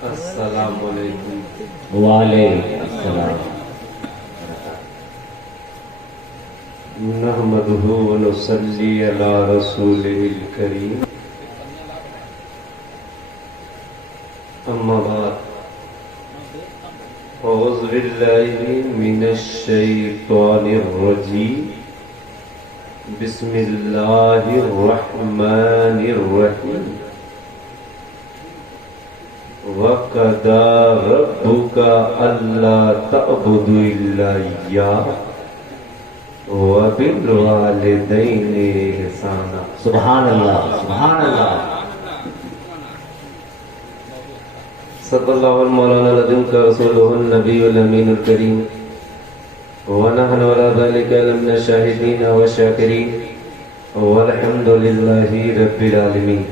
السلام علیکم. وعلیکم السلام. نحمده ونصلي على رسوله الكريم. اما بعد، اعوذ باللہ من الشیطان الرجیم. بسم اللہ الرحمن الرحیم. وَقَضَى رَبُّكَ أَلَّا تَعْبُدُوا إِلَّا إِيَّاهُ وَبِالْوَالِدَيْنِ إِحْسَانًا. سبحان اللہ سبحان اللہ. صدق اللہ مولانا العظیم کا رسولہ النبی الامین الکریم. ونحن على ذلك لمن الشاهدين والشاكرين والحمد للہ رب العالمین.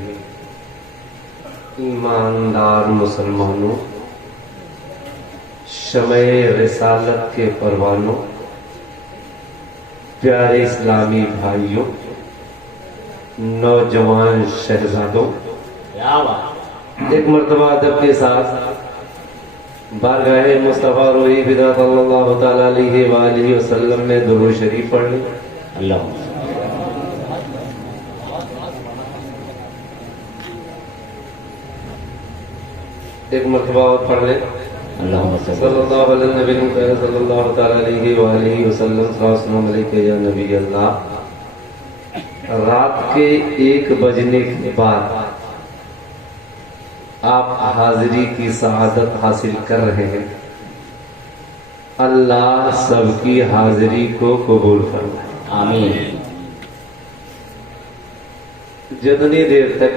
ایماندار مسلمانوں، شمع رسالت کے پروانوں، پیارے اسلامی بھائیوں، نوجوان شہزادوں، ایک مرتبہ ادب کے ساتھ بارگاہ مصطفیٰ روحی فدا صلی اللہ تعالی علیہ وآلہ وسلم میں درود شریف پڑھ لیں. اللہ ایک مرتبہ اور پڑھ لیں. صلی اللہ علیہ نبی صلی اللہ تعالی علیہ وآلہ وسلم. السلام علیکم یا نبی اللہ. رات کے 1 بجنے کے بعد آپ حاضری کی سعادت حاصل کر رہے ہیں. اللہ سب کی حاضری کو قبول فرمائے. آمین. جتنی دیر تک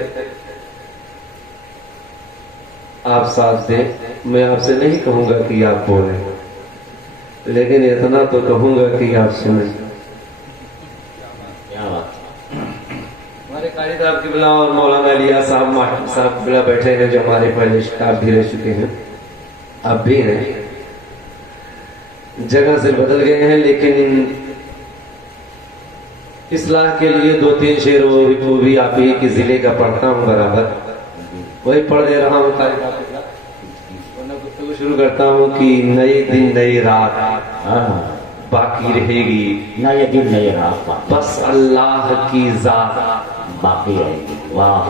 آپ ساتھ دیں، میں آپ سے نہیں کہوں گا کہ آپ بولیں، لیکن اتنا تو کہوں گا کہ آپ سنیں. ہمارے قاری صاحب قبلہ اور مولانا علیہ صاحب صاحب قبلہ بیٹھے ہیں، جو ہمارے پہلے شکار بھی رہ چکے ہیں، اب بھی ہیں، جگہ سے بدل گئے ہیں، لیکن اصلاح کے لیے 2-3 شعر وہ بھی آپ ہی کے ضلع کا پڑھتا ہوں برابر، وہی پڑھ دے رہا ہوں. گفتگو شروع کرتا ہوں کہ نئے دن نئی رات باقی رہے گی، نئے دن نئے رات بس اللہ کی ذات باقی رہے گی. واہ.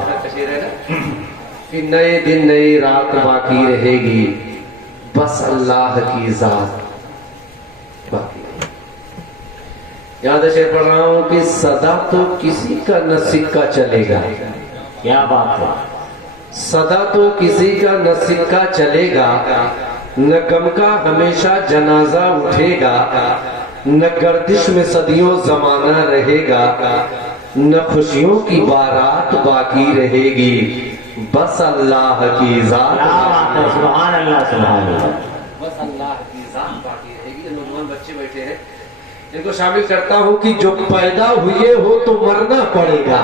کہ نئے دن نئی رات باقی رہے گی، بس اللہ کی ذات باقی رہے گی. یہاں سے شعر پڑھ رہا ہوں کہ صدا تو کسی کا نہ سکہ چلے گا. کیا بات ہے. صدا تو کسی کا نہ سکہ چلے گا، نہ غم کا ہمیشہ جنازہ اٹھے گا، نہ گردش میں صدیوں زمانہ رہے گا، نہ خوشیوں کی بارات باقی رہے گی، بس اللہ کی ذات. سبحان اللہ سبحان اللہ. بس اللہ کی ذات باقی رہے گی. نوجوان بچے بیٹھے ہیں، ان کو شامل کرتا ہوں کہ جو پیدا ہوئے ہو تو مرنا پڑے گا.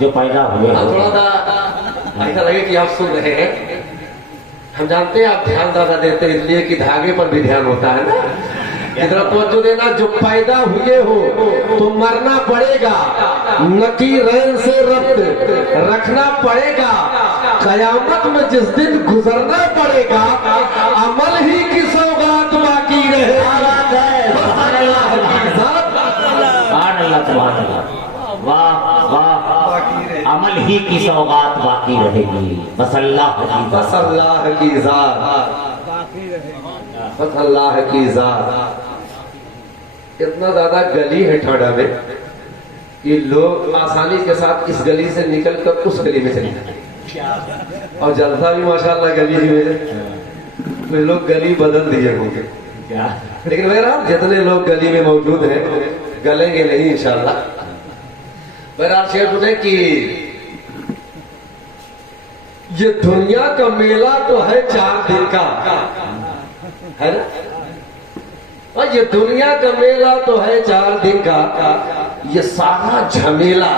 جو پیدا ہوئے تھوڑا سا ایسا لگے کہ آپ سن رہے ہیں. ہم جانتے ہیں آپ دھیان زیادہ دیتے ہیں، اس لیے کہ دھاگے پر بھی دھیان ہوتا ہے نا. ادھر توجہ دینا. جو پیدا ہوئے ہو تو مرنا پڑے گا، نکیرین سے ربط رکھنا پڑے گا، قیامت میں جس دن گزرنا پڑے گا، عمل ہی کی سوغات باقی رہے. سبحان اللہ سبحان اللہ. واہ واہ. عمل ہی کی سوغات باقی رہے گی، بس اللہ بس اللہ کی ذات. بس اللہ کی ذات. اتنا زیادہ گلی ہے ٹھاڈا میں کہ لوگ آسانی کے ساتھ اس گلی سے نکل کر اس گلی میں چلے جاتے ہیں، اور جلسہ بھی ماشاءاللہ گلی ہی میں. لوگ گلی بدل دیے ہوں گے، لیکن بہرحال جتنے لوگ گلی میں موجود ہیں گلیں گے نہیں انشاءاللہ. بہرحال شعر سنیں کہ یہ دنیا کا میلہ تو ہے 4 دن کا، ہے نا. اور یہ دنیا کا میلہ تو ہے 4 دن کا، یہ سارا جھمیلا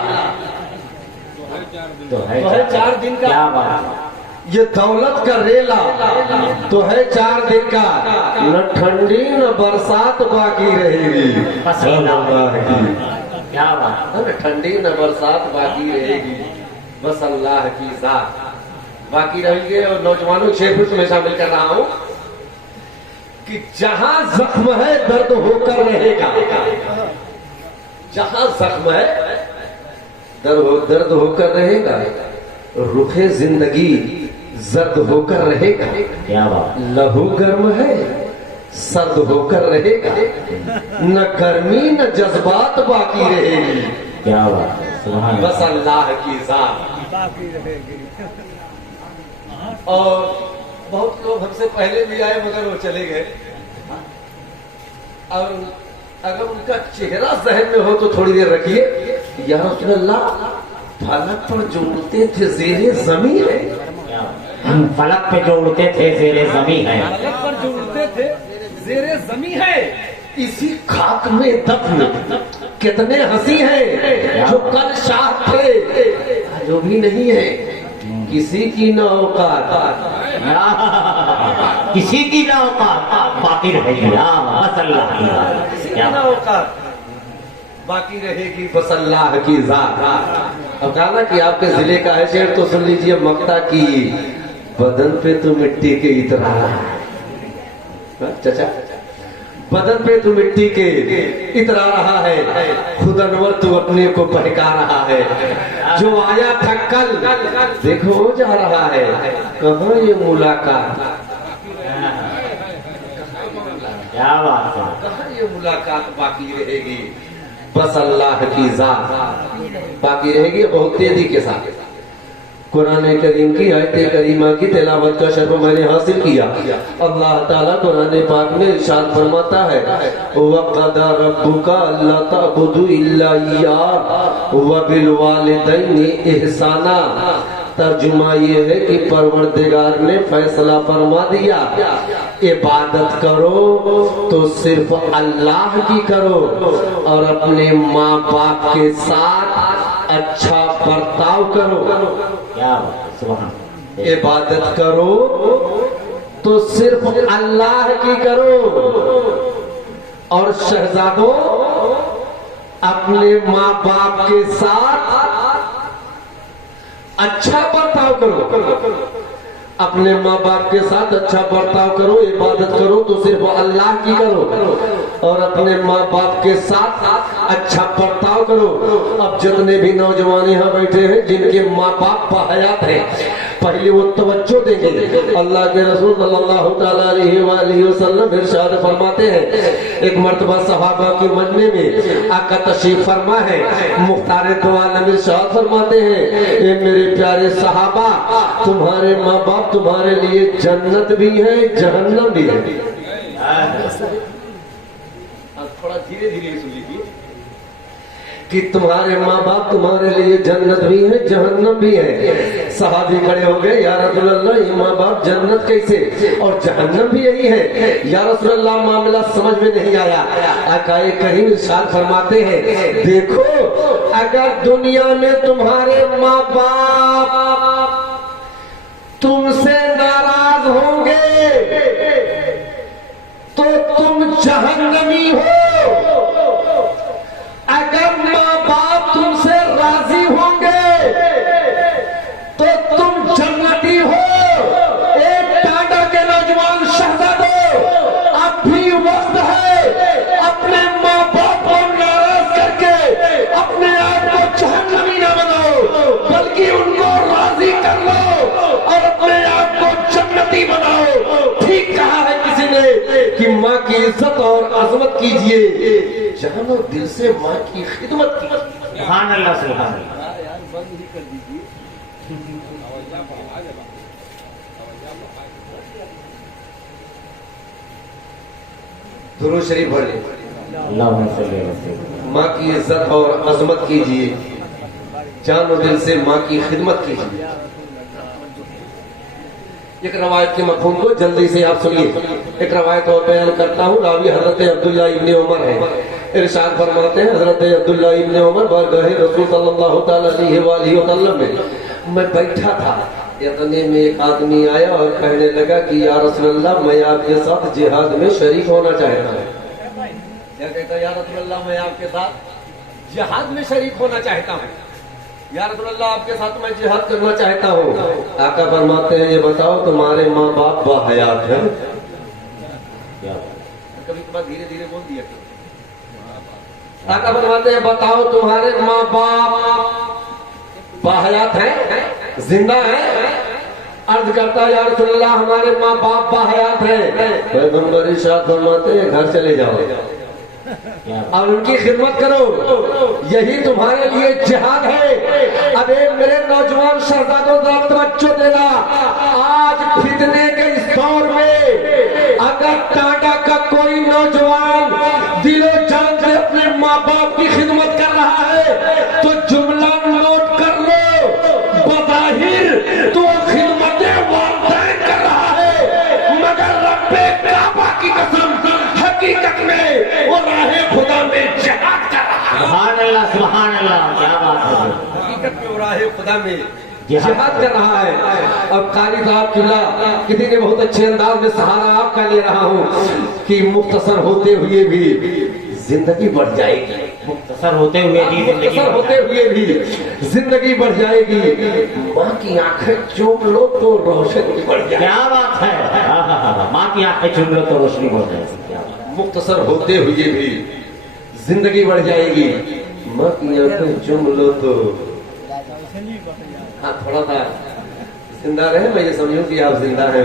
تو ہے 4 دن کا. یہ دولت کا ریلا تو ہے 4 دن کا، نہ ٹھنڈی نہ برسات باقی رہے گی. کیا بات. نہ ٹھنڈی نہ برسات باقی رہے گی، بس اللہ کی ذات बाकी रहेंगे। और नौजवानों शेर भी तुम्हें शामिल कर रहा हूं कि जहां जख्म है दर्द होकर रहेगा, जहां जख्म है दर्द होकर रहेगा, रुखे जिंदगी जर्द होकर रहेगा। क्या बात, लहू गर्म है सर्द होकर रहेगा, न गर्मी न जज्बात बाकी रहेगी। क्या बात, सुभान अल्लाह। बस अल्लाह की जात। और बहुत लोग हमसे पहले भी आए मगर वो चले गए। और अगर उनका चेहरा जहन में हो तो थोड़ी देर रखिए। या रसूल अल्लाह, फलक पर जो उड़ते थे ज़ेरे ज़मीं है। हम फलक पे जो उड़ते थे ज़ेरे ज़मीं है। फलक पर जो उड़ते थे ज़ेरे ज़मीं है। इसी खाक में दफन कितने हंसी हैं जो कल शाह थे, जो भी नहीं है किसी की न औकात, किसी की ना औकात बाकी रहेगी। बस अल्लाह की बात। किसी की न औकात बाकी रहेगी, बस अल्लाह की जात। अब कहा ना कि आपके जिले का है शेर, तो सुन लीजिए। मक्ता की बदन पे तो मिट्टी के इतरा, चाचा बदन पे तू मिट्टी के इतरा रहा है, खुद अनवर तू अपने को बहका रहा है। जो आया था कल देखो हो जा रहा है, कहाँ ये मुलाकात, क्या बात है। कहाँ ये मुलाकात बाकी रहेगी, बस अल्लाह की जात बाकी रहेगी। बहुत तेजी के साथ कुरान करीम की आयत करीमा की तिलावत का शर्फ मैंने हासिल किया। अल्लाह ताला कुरान पाक में इरशाद फरमाता है, वक़दा रब्बुका अल्ला तअबुदु इल्ला इय्याह व बिल वालिदैनि इहसाना। तर्जुमा ये है कि परवरदिगार ने फैसला फरमा दिया, इबादत करो तो सिर्फ अल्लाह की करो और अपने माँ बाप के साथ अच्छा बर्ताव करो। क्या बात, सुभान। इबादत करो तो सिर्फ अल्लाह की करो और शहजादों अपने माँ बाप के साथ अच्छा बर्ताव करो, अपने माँ बाप के साथ अच्छा बर्ताव करो। इबादत करो तो सिर्फ अल्लाह की करो और अपने माँ बाप के साथ अच्छा बर्ताव करो। अब जितने भी नौजवान यहाँ बैठे हैं जिनके माँ बाप बाहयात हैं, पहले वो तवज्जो देंगे। अल्लाह के रसूल सल्लल्लाहु तआला अलैहि वसल्लम इरशाद फरमाते हैं, एक मर्तबा सहाबा की मजमे में आका तशरीफ फरमा है, मुख्तार दो आलम इरशाद फरमाते हैं, ए मेरे प्यारे सहाबा, तुम्हारे माँ बाप तुम्हारे लिए जन्नत भी है जहन्नम भी है। थोड़ा धीरे धीरे सुन लीजिए कि तुम्हारे माँ बाप तुम्हारे लिए जन्नत भी है जहन्नम भी है। सहाबी खड़े हो गए, या रसूल अल्लाह, ये माँ बाप जन्नत कैसे और जहन्नम भी यही है, या रसूल अल्लाह मामला समझ में नहीं आया। आकाए करीम इरशाद फरमाते हैं, देखो अगर दुनिया में तुम्हारे माँ बाप तुमसे नाराज होंगे तो तुम जहन्नमी हो, अगर माँ बाप तुमसे राजी होंगे तो तुम जन्नती हो। एक टाटा के नौजवान शहजादों, अब भी वक्त है अपने माँ बाप को नाराज करके अपने आप को जहन्नमी न बनाओ, बल्कि उनको राजी कर लो और अपने आप को जन्नती बनाओ। ठीक कहा है किसी ने कि माँ की इज्जत और अजमत कीजिए, जानो दिल से माँ की खिदमत कीजिए। सुभान अल्लाह, सुभान अल्लाह। दुरूद शरीफ पढ़ लें। अल्लाहुम्मा सल्ली अला सय्यिदना। माँ की इज्जत और अजमत कीजिए, जानो दिल से माँ की खिदमत कीजिए। एक रवायत के मफहूम को जल्दी से आप सुनिए। एक रवायत और बयान करता हूँ। रावी हजरत अब्दुल्ला इब्ने उमर है। इरशाद फरमाते हैं, हजरत अब्दुल्ला इब्ने उमर बारगाह रसूल सल्लल्लाहु तआला अलैहि वसल्लम में मैं बैठा था, इतने में एक आदमी आया और कहने लगा कि या रसूल अल्लाह, मैं आपके साथ जिहाद में शरीक होना चाहता हूँ। क्या कहता है? या रसूल अल्लाह, मैं आपके साथ जिहाद में शरीक होना चाहता हूँ। یا رسول اللہ آپ کے ساتھ میں جہاد کرنا چاہتا ہوں. آقا فرماتے ہیں یہ بتاؤ تمہارے ماں باپ باحیات ہیں؟ کبھی کبھار دھیرے دھیرے بول دیا. آقا فرماتے ہیں بتاؤ تمہارے ماں باپ باحیات ہیں، زندہ ہیں؟ عرض کرتا یا رسول اللہ ہمارے ماں باپ باحیات ہیں. پیغمبر ارشاد فرماتے ہیں گھر چلے جاؤ اور ان کی خدمت کرو، یہی تمہارے لیے جہاد ہے. اب میرے نوجوان شہزادوں ذرا توجہ دینا، آج فتنے کے اس دور میں اگر ٹاٹا کا کوئی نوجوان دل و جان سے اپنے ماں باپ کی خدمت کر رہا ہے تو جملہ نوٹ کر لو، بظاہر تو خدمت والدین کر رہا ہے مگر رب کعبہ کی قسم حقیقت میں وہ راہ خدا میں جہاد کر رہا ہے. سبحان اللہ سبحان اللہ، کیا بات ہے. حقیقت میں وہ راہ خدا میں جہاد کر رہا ہے. اور قاری صاحب چلا کسی نے بہت اچھے انداز میں سہارا آپ کا لے رہا ہوں کہ مختصر ہوتے ہوئے بھی زندگی بڑھ جائے گی. مختصر ہوتے ہوئے بھی مختصر ہوتے ہوئے بھی زندگی بڑھ جائے گی. ماں کی آنکھیں چوم لو تو روشنی بڑھ جائے. کیا بات ہے. ماں کی آنکھیں چوم لو تو روشنی بڑھ جائے. کیا بات. مختصر ہوتے ہوئے بھی زندگی بڑھ جائے گی. ماں کی آنکھیں چوم لو تو ہاں تھوڑا سا زندہ رہے. میں یہ سمجھوں کہ آپ زندہ ہیں.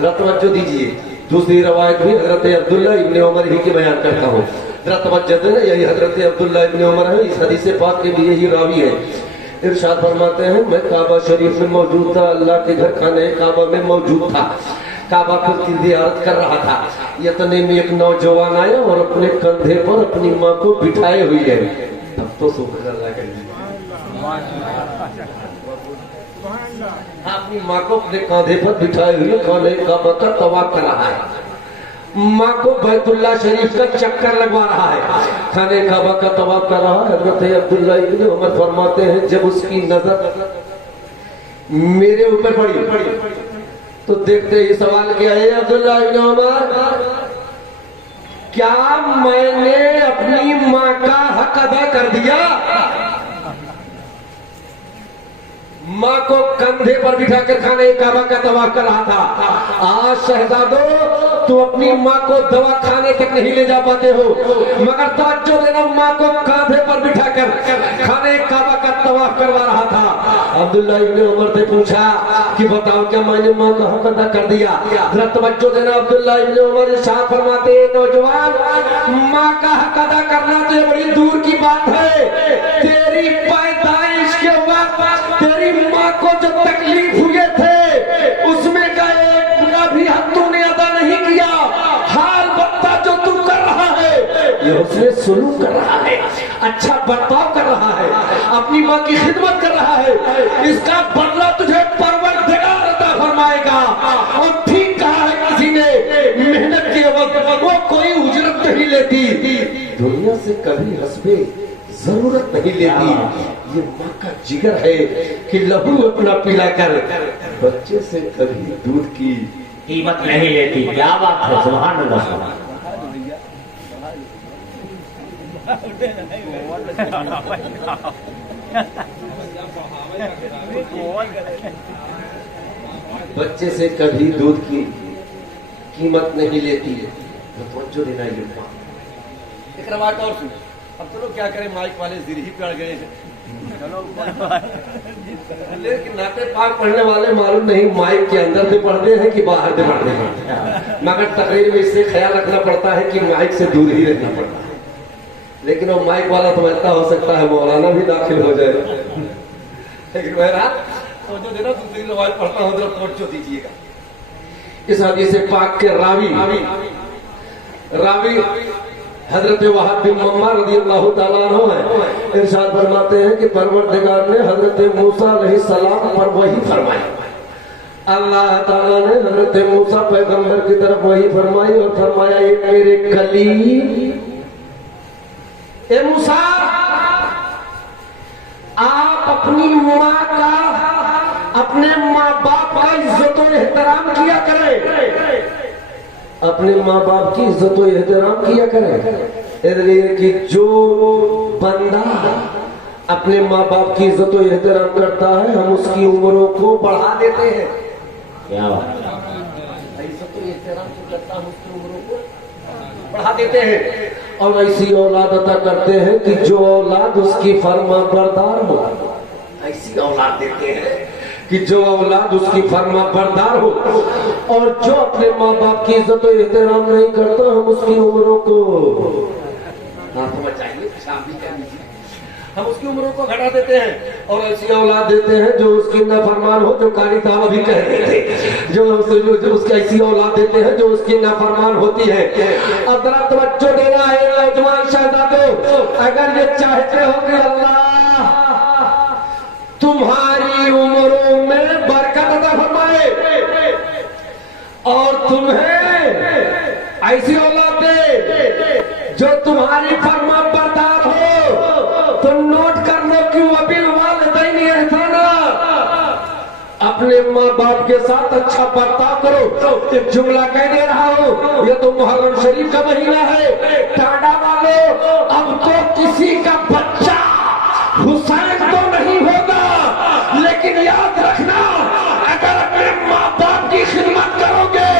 ذرا توجہ دیجیے. دوسری روایت بھی حضرت عبداللہ ابن عمر ہی کی بیان کرتا ہوں. ذرا توجہ دینا، یہی حضرت عبداللہ ابن عمر ہے. اس حدیث پاک کے بھی یہی راوی ہے. ارشاد فرماتے ہیں میں کعبہ شریف میں موجود تھا، اللہ کے گھر خانے کعبہ میں موجود تھا، کعبہ پر کی زیارت کر رہا تھا. اتنے میں ایک نوجوان آیا اور اپنے کندھے پر اپنی ماں کو بٹھائے ہوئی ہے. اب تو سبحان اللہ کہیے. اپنی ماں کو اپنے کاندھے پر بٹھائے ہوئے خانے کعبہ کا طواف کر رہا ہے. ماں کو بیت اللہ شریف کا چکر لگوا رہا ہے، خانے کعبہ کا طواف کر رہا ہے. حضرت عبداللہ ابن عمر فرماتے ہیں جب اس کی نظر میرے اوپر پڑی تو دیکھتے ہی سوال کیا ہے عبداللہ ابن عمر کیا میں نے اپنی ماں کا حق ادا کر دیا؟ ماں کو کندھے پر بٹھا کر خانے کعبہ کا طواف کر رہا تھا. آج شہزادو تو اپنی ماں کو دوا کھانے تک نہیں لے جا پاتے ہو مگر توجہ دینا، ماں کو کاندھے پر بٹھا کر خانے کعبہ کا طواف کروا رہا تھا. عبداللہ ابن عمر نے پوچھا کہ بتاؤ کیا میں نے ماں کا حق ادا کر دیا؟ ذرا توجہ دینا. عبداللہ ابن عمر ارشاد فرماتے ہیں نوجوان ماں کا حق ادا کرنا تو بڑی دور کی بات ہے. تیری پیدائش کے وقت تیری ماں کو جو تکلیف ہوئے تھے اس میں کا ایک کا بھی حق تو نے ادا نہیں کیا. حال بتہ جو تو کر رہا ہے یہ اس نے سلوک کر رہا ہے، اچھا برتاؤ کر رہا ہے، اپنی ماں کی خدمت کر رہا ہے. اس کا بدلہ تجھے پروردگار عطا فرمائے گا. اور ٹھیک کہا ہے کسی نے محنت کے وقت وہ کوئی اجرت نہیں لیتی، دنیا سے کبھی حسب ضرورت نہیں لیتی. یہ ماں کا جگر ہے کہ لہو اپنا پلا کر بچے سے کبھی دودھ کی قیمت نہیں لیتی. کیا بات ہے. سبحان اللہ سبحان اللہ. بچے سے کبھی دودھ کی قیمت نہیں لیتی ہے. توجہ دینا. یہ ایک روایت اور سنو. اب چلو کیا کریں مائک والے زیر ہی پڑ گئے ہیں. لیکن نعت پاک پڑھنے والے معلوم نہیں مائک کے اندر سے پڑھتے ہیں کہ باہر سے پڑھتے ہیں، مگر تقریر میں اس سے خیال رکھنا پڑتا ہے کہ مائک سے دور ہی رہنا پڑتا ہے. لیکن وہ مائک والا سمجھتا ہو سکتا ہے مولانا بھی داخل ہو جائے. لیکن بہرحال توجہ دینا. دوسری روایت پڑھتا ہوں ذرا توجہ دیجیے گا. اس حدیث پاک کے راوی حضرت وہب بن مما رضی اللہ تعالیٰ عنہ ہے. ارشاد فرماتے ہیں کہ پروردگار نے حضرت موسیٰ علیہ السلام پر وحی فرمائی. اللہ تعالیٰ نے حضرت موسیٰ پیغمبر کی طرف وحی فرمائی اور فرمایا اے میرے کلیم اے موسیٰ آپ اپنی ماں کا اپنے ماں باپ کا عزت و احترام کیا کریں، اپنے ماں باپ کی عزت و احترام کیا کریں. اس لیے کہ جو بندہ अपने माँ बाप की इज्जत और एहतराम करता है, हम उसकी उम्रों को बढ़ा देते हैं। क्या बात, इज्जत और एहतराम जो करता है, हम उसकी उम्रों को बढ़ा देते हैं। और ऐसी औलाद अता करते हैं कि जो औलाद उसकी फर्मा बरदार हो। ऐसी औलाद देते हैं कि जो औलाद उसकी फर्मा बरदार हो। और जो अपने माँ बाप की इज्जत और एहतराम नहीं करता, हम उसकी उम्रों को हम उसकी उम्रों को घटा देते हैं। और ऐसी औलाद देते हैं जो उसकी नाफरमान हो, जो कारी ताला भी कह रहे थे, जो उसकी ऐसी औलाद देते हैं जो उसकी नाफरमान होती है। अब जरा तवज्जो देना है नौजवान शहजादों, अगर ये चाहते हो कि अल्लाह तुम्हारी उम्रों में बरकत अता फरमाए और तुम्हें ऐसी औलाद दे जो तुम्हारी फर्मा बरदार हो, तो नोट कर लो कि वबिल वालिदैन इहसाना, अपने माँ बाप के साथ अच्छा बर्ताव करो। एक जुमला कह दे रहा हूँ, ये तो मुहर्रम शरीफ का महीना है, टाडा वालों, अब तो किसी का बच्चा हुसैन तो नहीं होगा, लेकिन याद रखना अगर अपने माँ बाप की खिदमत करोगे,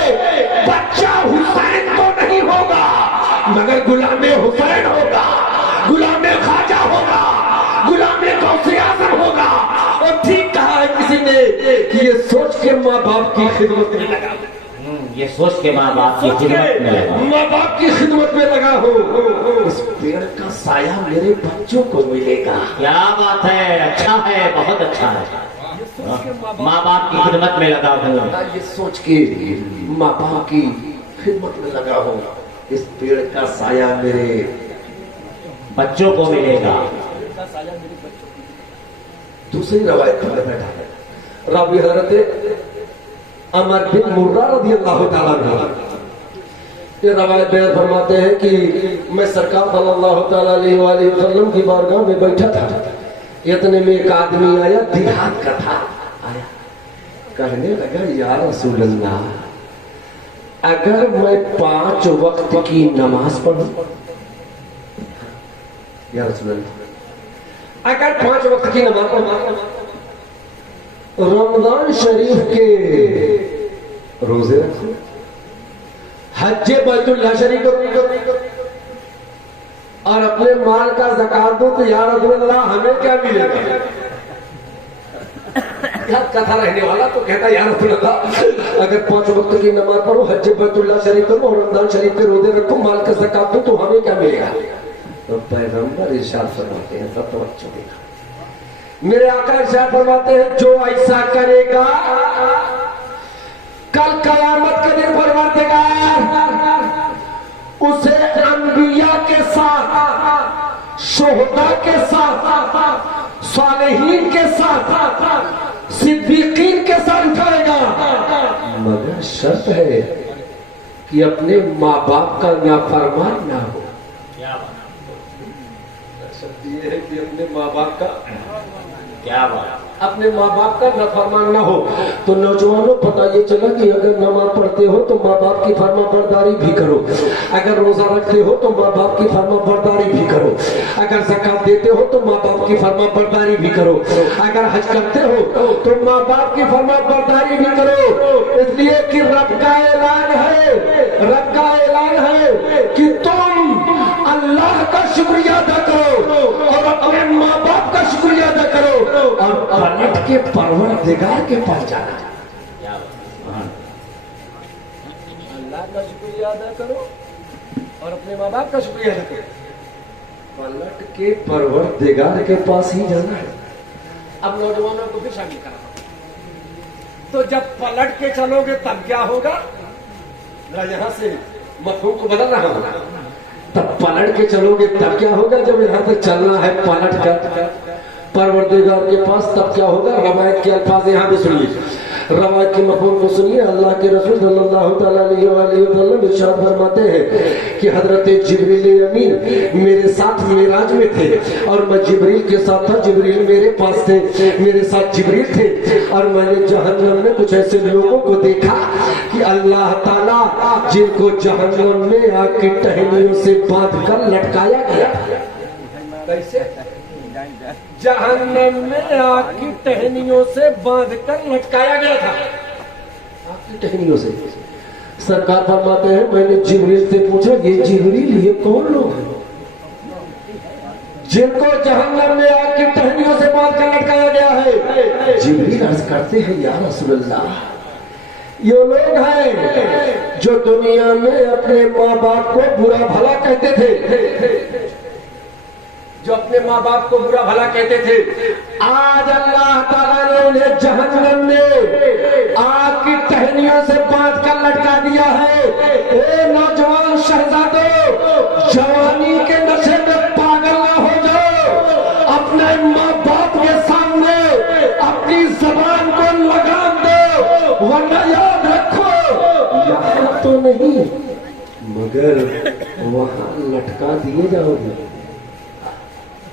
बच्चा हुसैन तो नहीं होगा मगर गुलामे हुसैन होगा, गुलामे ख्वाजा होगा, गुलामे गौसे आजम होगा। और ठीक कहा है किसी ने कि ये सोच के माँ बाप की खिदमत में लगा, ये सोच के माँ बाप की खिदमत में लगा, माँ बाप की खिदमत में लगा हो, इस पेड़ का साया मेरे बच्चों को मिलेगा। क्या बात है, अच्छा है, बहुत अच्छा है। माँ बाप की खिदमत में लगा हूँ, ये सोच के माँ बाप की खिदमत में लगा हो, इस पेड़ का साया मेरे बच्चों को मिलेगा। दूसरी रवायत पर बैठा है, रावी हजरत अमर बिन मुर्रा रज़ी अल्लाह ताला अन्हु ये रवायत बयान फरमाते हैं कि मैं सरकार सल्लल्लाहु ताला अलैहि वसल्लम की बारगाह में बैठा था। इतने में एक आदमी आया, देहात का था, आया कहने लगा, या रसूल अल्लाह, अगर मैं 5 वक्त की नमाज पढ़ूं, या रसूल अल्लाह, अगर 5 वक्त की नमाज पढ़ूं, रमजान शरीफ के रोजे रखूं, हज बैतुल्लाह शरीफ और अपने माल का ज़कात दूं, तो या रसूल अल्लाह हमें क्या मिलेगा? कथा रहने वाला तो कहता या रसूल अल्लाह, अगर 5 वक्त की नमाज पढ़ो, हज बैतुल्लाह शरीफ करूं और रमजान शरीफ के रोजे रखूं, माल का ज़कात दूं, तो हमें क्या मिलेगा? तो पैगंबर इरशाद फरमाते हैं, सब तो बच्चों देखा, मेरे आका इरशाद फरमाते हैं, जो ऐसा करेगा कल कयामत के दिन परवरदिगार उसे अंबिया के साथ, शुहदा के साथ, सालेहीन के साथ, सिद्दीकीन के साथ उठाएगा, मगर शर्त है कि अपने माँ बाप का नाफरमान ना हो। शर्त ये है कि अपने माँ बाप का, क्या बात, अपने माँ बाप का नाफरमान ना हो। तो नौजवानों, पता ये चला कि अगर नमाज पढ़ते हो तो माँ बाप की फर्मा बरदारी भी करो, अगर रोजा रखते हो तो माँ बाप की फर्मा बरदारी भी करो, अगर ज़कात देते हो तो माँ बाप की फर्मा बरदारी भी करो, अगर हज करते हो तो माँ बाप की फर्मा बरदारी भी करो। इसलिए कि रब का ऐलान है, रब का ऐलान है कि तुम अल्लाह का शुक्रिया अदा करो और अपने माँ बाप का शुक्रिया अदा करो और पलट के परवरदिगार के पास जाना। अल्लाह का शुक्रिया अदा करो और अपने माँ बाप का शुक्रिया अदा करो, पलट के परवरदिगार के पास ही जाना है। अब नौजवानों को भी शामिल करा, तो जब पलट के चलोगे तब क्या होगा? यहाँ से मफहूम को बदल रहा हूं, तब पलट के चलोगे तब क्या होगा? जब यहाँ से चलना है पलट कर परवरदिगार के पास, तब क्या होगा? रवायत के अल्फाज यहाँ भी सुनिए, रवायत के मफहूम को सुनिए। अल्लाह के रसूल सल्लल्लाहु ताला अलैहि वसल्लम इरशाद फरमाते हैं कि हजरत जिब्रील अमीन मेरे साथ मेराज में थे और मैं जिब्रील के साथ था, जिब्रील मेरे पास थे, मेरे साथ जिब्रील थे और मैंने जहन्नम में कुछ ऐसे लोगों को देखा कि अल्लाह ताला जिनको जहन्नम में आग की टहनियों से बांध कर लटकाया गया। कैसे? जहन्नम में आग की टहनियों से बांधकर लटकाया गया था। आग की टहनियों से। सरकार फरमाते हैं मैंने जिब्रील से पूछा ये जिब्रील ये कौन लोग हैं जिनको जहन्नम में आग की टहनियों से बांधकर लटकाया गया है? जिब्रील अर्ज करते हैं या रसूलल्लाह ये लोग हैं जो दुनिया में अपने माँ बाप को बुरा भला कहते थे, जो अपने माँ बाप को बुरा भला कहते थे। आज अल्लाह ताला ने उन्हें जहन्नम में आग की टहनियों से बांध कर लटका दिया है। ए नौजवान शहजादों, जवानी के नशे में पागल ना हो जाओ, अपने माँ बाप के सामने अपनी जबान को लगाम दो, वरना याद रखो यहाँ तो नहीं मगर वहां लटका दिए जाओगे।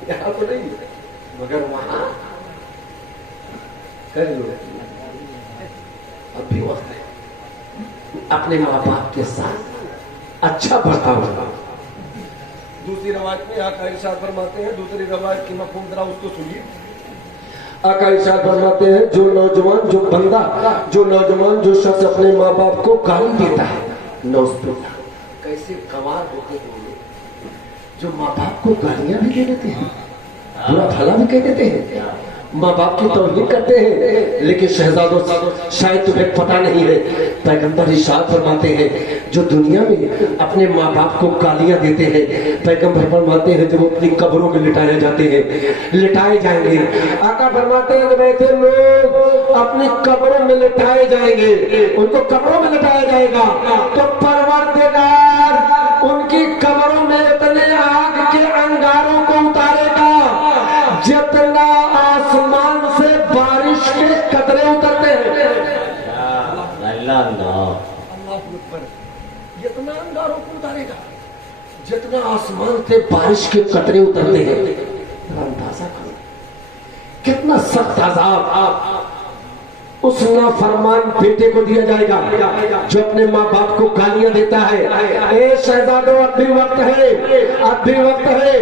यहाँ तो नहीं मगर वहां कर लो। अब भी वक्त है अपने माँ बाप के साथ अच्छा बर्ताव करना। दूसरी रवायत में आका इरशाद फरमाते हैं, दूसरी रवायत की मफहूम जरा उसको सुनिए। आका इरशाद फरमाते हैं जो नौजवान जो शख्स अपने माँ बाप को गाली देता है, नौजवान कैसे गवार होते हैं जो माँ बाप को गालियां भी दे देते हैं, बुरा भला भी कह देते हैं, माँ बाप की तौहीन करते हैं। लेकिन शहजादों शायद तुम्हें पता नहीं है, पैगंबर इरशाद फरमाते हैं जो दुनिया में अपने माँ बाप को गालियां देते हैं, पैगंबर फरमाते हैं जब अपनी कब्रों में लिटाए जाते हैं, लिटाए जाएंगे। आका फरमाते हैं जब ऐसे लोग अपनी कब्रों में लिटाए जाएंगे, उनको कब्रों में लिटाया जाएगा तो परवरदिगार उनकी कब्रों में इतने आग के अंगारों को उतारेगा जितना आसमान से बारिश के कतरे उतरते हैं। जितना अंगारों को उतारेगा जितना आसमान से बारिश के कतरे उतरते हैं। अंदाजा करो कितना सख्त अज़ाब उस नाफरमान बेटे को दिया जाएगा जो अपने माँ बाप को गालियां देता है। ए शहजादों अब भी वक्त है, अब भी वक्त है।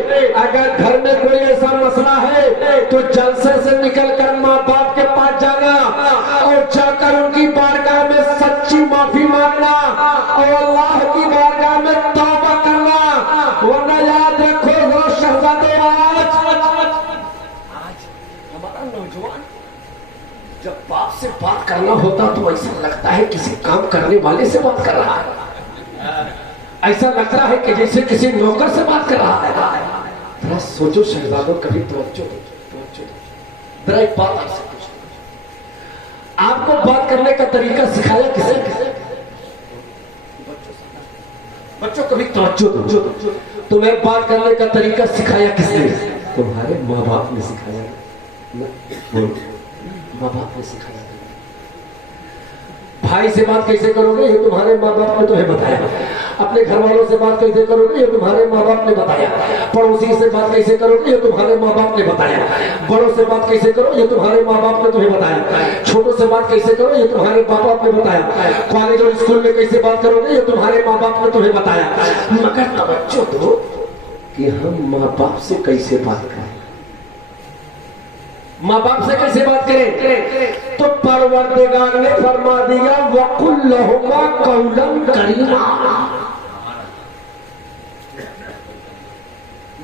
अगर घर में कोई ऐसा मसला है तो जलसे से निकलकर माँ बाप के पास जाना और जाकर उनकी बारगाह में सच्ची माफी मांगना और अल्लाह की बारगाह में तौबा करना, वरना याद रखो वो शहजादे आज हमारा नौजवान जब बाप से बात करना होता तो ऐसा लगता है किसी काम करने वाले से बात कर रहा है, ऐसा लगता है कि जैसे किसी नौकर से बात कर रहा है। थोड़ा सोचो शहजादों, कभी तवज्जो दो। जरा एक बात आपसे पूछो, आपको बात करने का तरीका सिखाया किसे? बच्चों कभी तवज्जो दो। तुम्हें बात करने का तरीका सिखाया किसने? तुम्हारे माँ बाप ने सिखाया। माँ बाप ने सिखाया। भाई से बात कैसे करोगे ये तुम्हारे माँ बाप ने तुम्हें बताया। अपने घर वालों से बात कैसे करोगे ये तुम्हारे माँ बाप ने बताया। पड़ोसी से बात कैसे करोगे ये तुम्हारे माँ बाप ने बताया। बड़ों से बात कैसे करो ये तुम्हारे माँ बाप ने तुम्हें बताया। छोटों से बात कैसे करो ये तुम्हारे माँ बाप ने बताया। कॉलेज और स्कूल में कैसे बात करोगे ये तुम्हारे माँ बाप ने तुम्हें बताया। मगर तवज्जो दो कि हम माँ बाप से कैसे बात करें, माँ बाप से कैसे बात करें? तो परवरदिगार ने फरमा दिया वकुल लहुमा कौलन करीमा।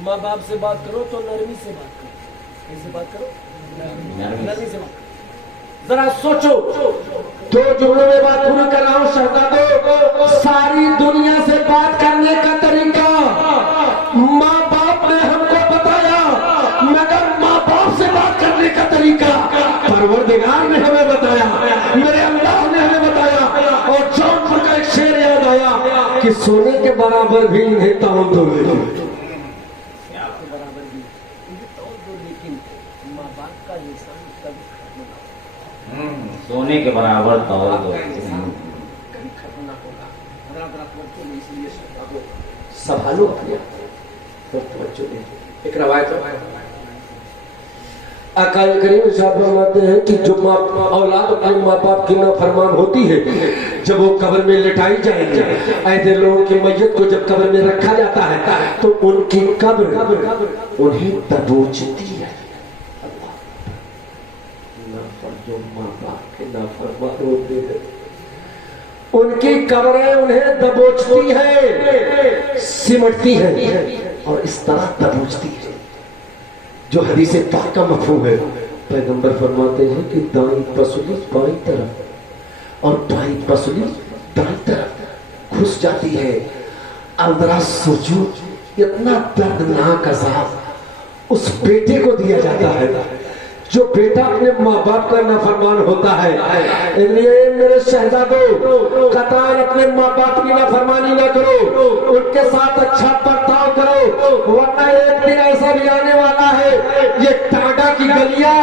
माँ बाप से बात करो तो नरमी से बात करो। कैसे बात करो? नरमी से बात करो। जरा सोचो, दो जुमलों में बात पूरी कर रहा हूं शहजादों। सारी दुनिया से बात करने का तरीका माँ बाप ने हमको बताया, मगर माँ बाप से बात करने का तरीका परवरदिगार ने हमें बताया, मेरे अल्लाह ने हमें बताया। और जौनपुर का एक शेर याद आया कि सोने के बराबर भी इन्हें तौल दो, लेकिन माँ बाप का इंसान कभी खत्म ना होगा। सोने के बराबर तौल दो, कभी खत्म ना होगा। इसलिए संभालो अपने एक रवायत अकाल करीम इरशाद फरमाते हैं कि जो औलाद अपने माँ बाप की नाफरमान होती है जब वो कब्र में लिटाई जाएंगे, ऐसे लोगों की मैयत को जब कब्र में रखा जाता है तो उनकी कब्र उन्हें दबोचती है। ان کی قبریں انہیں دبوچتی ہیں، سمٹتی ہیں اور اس طرح دبوچتی ہیں، جو حدیث پاک کا مفہوم ہے۔ پیغمبر فرماتے ہیں کہ دائیں پسلی بائیں طرف اور بائیں پسلی دائیں طرف گھس جاتی ہے۔ اب ذرا سوچو، اتنا دردناک عذاب اس بیٹے کو دیا جاتا ہے جو بیٹا اپنے ماں باپ کا نافرمان ہوتا ہے۔ اس لیے میرے شہزادوں، قطعاً اپنے ماں باپ کی نافرمانی نہ کرو، ان کے ساتھ اچھا برتاؤ کرو، ورنہ ایک دن ایسا بھی آنے والا ہے، یہ ٹانڈا کی گلیاں،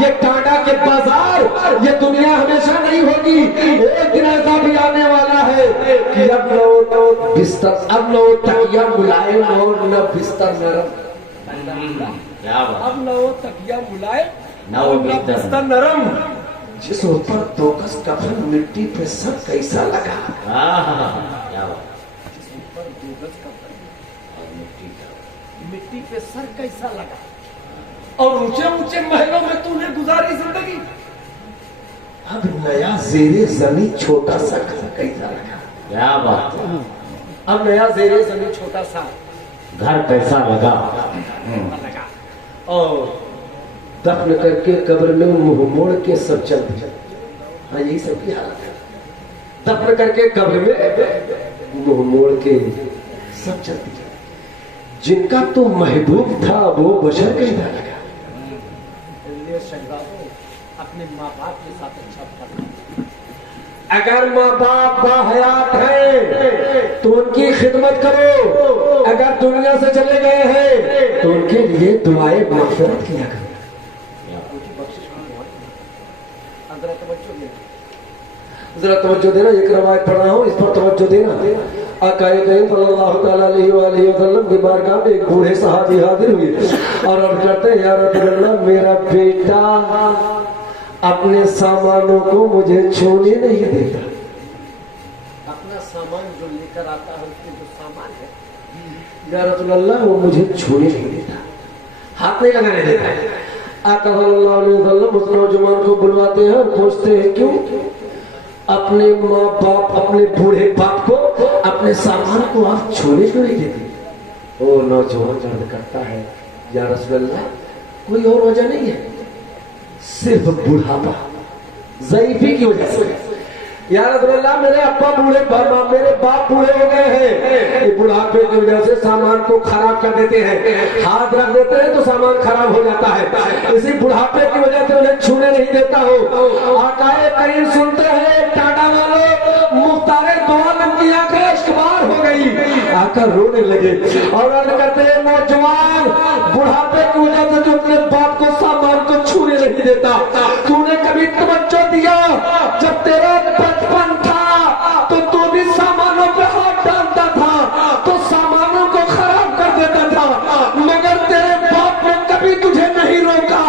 یہ ٹانڈا کے بازار، یہ دنیا ہمیشہ نہیں ہوگی۔ ایک دن ایسا بھی آنے والا ہے کہ اب نہ بستر، اب نہ تکیا ملائم اور نہ بستر نرم، اب نہ وہ تکیا ملائم نہ وہ بستر نرم۔ جس اوپر دو گز کفن مٹی پہ سب کیسا لگا، مٹی پہ سر کیسا لگا، اور اونچے اونچے محلوں میں تو نے گزاری زندگی، اب نیا زیر زمین چھوٹا سا گھر کیسا لگا۔ کیا بات ہے، اب نیا زیر زمین چھوٹا سا گھر کیسا لگا، لگا، اور دفن کر کے قبر میں منہ موڑ کے سب چل دیا۔ ہاں یہی سب کی حالت ہے، دفن کر کے قبر میں منہ موڑ کے سب چل دیا۔ جن کا تو محبوب تھا وہ بشر کیسا لگا۔ لیے شہزادوں اپنے ماں باپ کے ساتھ اچھا فرمائیں۔ اگر ماں باپ باحیات ہیں تو ان کی خدمت کرو، اگر دنیا سے چلے گئے ہیں تو ان کے لیے دعائیں مغفرت کیا کرو۔ ذرا توجہ دینا، ایک روایت پڑھ رہا ہوں، اس پر توجہ دینا۔ آقا کریم صلی اللہ تعالیٰ علیہ وآلہ وسلم کی بارگاہ میں ایک بوڑھے صحابی حاضر ہوئے اور عرض کرتے ہیں، یا رسول اللہ، میرا بیٹا اپنے سامانوں کو مجھے چھونے نہیں دیتا۔ اپنا سامان جو لے کر آتا ہے، اس کے جو سامان ہے، یا رسول اللہ وہ مجھے چھونے نہیں دیتا، ہاتھ نہیں لگانے دیتا۔ آقا صلی اللہ علیہ وسلم اس نوجوان کو بلواتے ہیں اور پوچھتے ہیں کیوں؟ اپنے ماں باپ، اپنے بوڑھے باپ کو اپنے سامان کو آپ چھونے کیوں نہیں دیتے؟ وہ نوجوان عرض کرتا ہے، یا رسول اللہ کوئی اور وجہ نہیں ہے، صرف بڑھاپا، ضعیفی کی وجہ سے۔ یا رسول اللہ میرے ابا بوڑھے، میرے باپ بوڑھے ہو گئے ہیں، یہ بڑھاپے کی وجہ سے سامان کو خراب کر دیتے ہیں، ہاتھ رکھ دیتے ہیں تو سامان خراب ہو جاتا ہے، اسی بڑھاپے کی وجہ سے انہیں چھونے نہیں دیتا ہوں۔ آقا کریم سنتے ہیں، ٹاٹا والوں، مختار دو عالم کی آنکھیں اشکبار ہو گئی۔ آقا رونے لگے اور عرض کرتے ہیں، نوجوان بڑھاپے کی وجہ سے جو اپنے باپ کو سامان کو چھونے نہیں دیتا، تو نے کبھی توجہ دیا جب تیرا بچپن تھا تو تو بھی سامانوں پہ ہاتھ ڈالتا تھا تو سامانوں کو خراب کر دیتا تھا، مگر تیرے باپ نے کبھی تجھے نہیں روکا،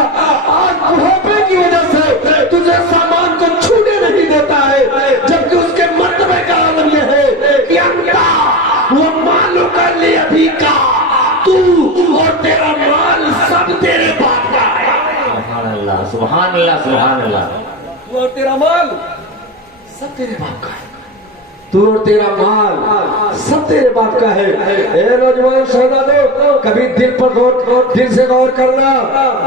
آج بڑھاپے کی وجہ سے تجھے سامان کو چھونے نہیں دیتا ہے، جبکہ اس کے مرتبے کا عالم یہ ہے کہ انتا وہ مالوں کا لے ابھی کا، تو اور تیرا مال سب تیرے باپ کا ہے۔ سبحان اللہ، سبحان اللہ، سبحان اللہ۔ تو اور تیرا مال سب تیرے باپ کا ہے، تو اور تیرا مال سب تیرے باپ کا ہے۔ اے نوجوان شہزادو، کبھی دل پر غور، دل سے غور کرنا،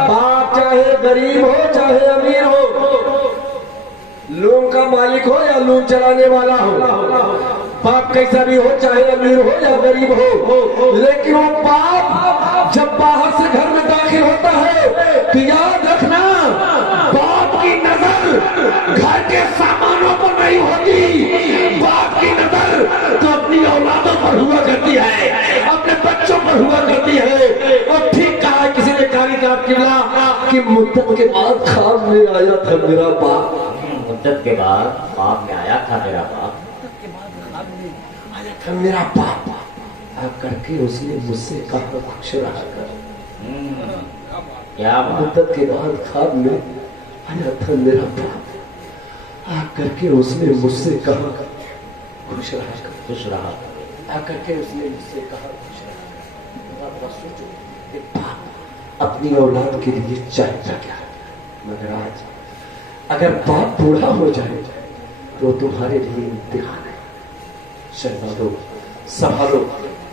باپ چاہے غریب ہو چاہے امیر ہو، لون کا مالک ہو یا لون چلانے والا ہو، باپ کیسا بھی ہو چاہے امیر ہو یا غریب ہو، لیکن وہ باپ جب باہر سے گھر میں داخل ہوتا ہے تو یاد رکھنا، باپ کی نظر گھر کے سامانوں پر نہیں ہوتی، باپ کی نظر تو اپنی اولادوں پر ہوا کرتی ہے، اپنے بچوں پر ہوا کرتی ہے۔ اور ٹھیک کہا کسی نے قاری صاحب قبلہ کہ مدت کے بعد خواب میں آیا تھا میرا باپ، مدت کے بعد خواب میں آیا تھا میرا باپ، آیا تھا میرا باپ، آ کر کے اس نے مجھ سے کہا خوش رہا کر۔ کیا بات، مدت کے بعد خواب میں آیا تھا میرا باپ، آ کر کے اس نے مجھ سے کہا خوش رہا کر، خوش رہا۔ آ کر کے اس نے مجھ سے کہا خوش رہا کر۔ سوچو کہ باپ اپنی اولاد کے لیے چاہتا کیا، مگر آج اگر باپ بوڑھا ہو جائے तो तुम्हारे लिए इम्तिहान है। शहजादों संभालो।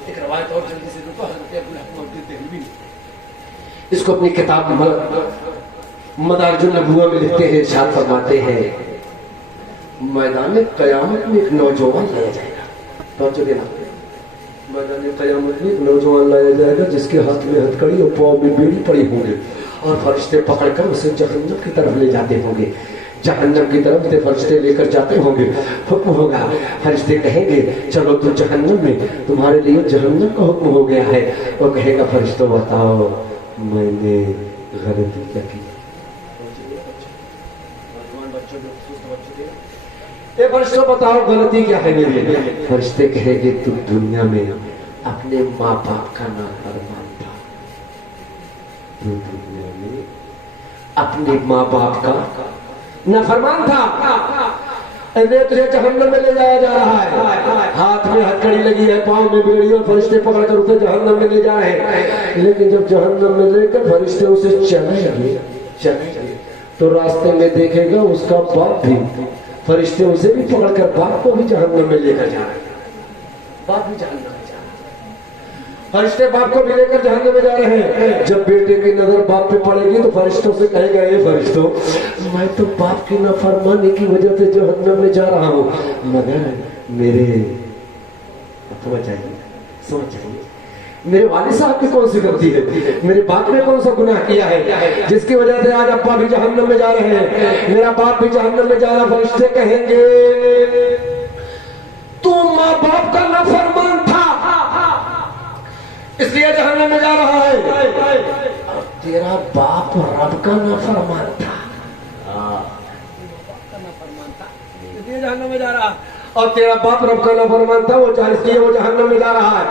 एक रवायत और जल्दी से रुको, हज़रत अब्दुल हक देहलवी इसको अपनी किताब मदारिजुन नबुव्वा में लिखते हैं, इरशाद फरमाते हैं, मैदान क़यामत में एक नौजवान लाया जाएगा। तो देना, मैदान क़यामत में एक नौजवान लाया जाएगा जिसके हाथ में हथकड़ी और पाँव में बेड़ी पड़ी होंगी, और फरिश्ते पकड़कर उसे जहन्नम की तरफ ले जाते होंगे। जहन्नम की तरफ से फरिश्ते लेकर जाते होंगे, हुक्म होगा, फरिश्ते कहेंगे चलो तो जहन्नम में, तुम्हारे लिए जहन्नम का हुक्म हो गया है। वो कहेगा फरिश्तों बताओ मैंने गलती क्या की। ये फरिश्तों बताओ गलती क्या है मेरी। फरिश्ते कहेंगे तुम दुनिया में अपने माँ बाप का नाफरमान था, तुम दुनिया में अपने माँ बाप का नाफरमान था, तुझे जहन्नम में ले जाया जा रहा है। हाथ में हथकड़ी लगी है, पाँव में बेड़ी, और फरिश्ते पकड़कर उसे जहन्नम में ले जा रहे हैं। लेकिन जब जहन्नम में लेकर फरिश्ते उसे चलेंगे तो रास्ते में देखेगा उसका बाप भी, फरिश्ते उसे भी पकड़कर बाप को भी जहन्नम में लेकर जा रहे हैं। बाप भी जहन्नम में जा रहा है, फरिश्ते बाप को भी लेकर जहन्नम में जा रहे हैं। जब बेटे की नजर बाप पे पड़ेगी तो फरिश्तों से कहेगा ये फरिश्तों मैं तो बाप की नाफरमानी की वजह से जहन्नम में जा रहा हूँ, मगर मेरे समझ चाहिए मेरे वालिद साहब की कौन सी गलती है, मेरे बाप ने कौन सा गुनाह किया है जिसकी वजह से आज अब्बा भी जहन्नम में जा रहे हैं, मेरा बाप भी जहन्नम में जा रहा। फरिश्ते कहेंगे तू माँ बाप का नाफरमान था इसलिए जहन्नम में जा रहा है, तेरा बाप रब का नाफरमान था, इसलिए जहन्नम में जा रहा, और तेरा बाप रब का नाफरमान था, वो इसलिए वो जहन्नम में जा रहा है।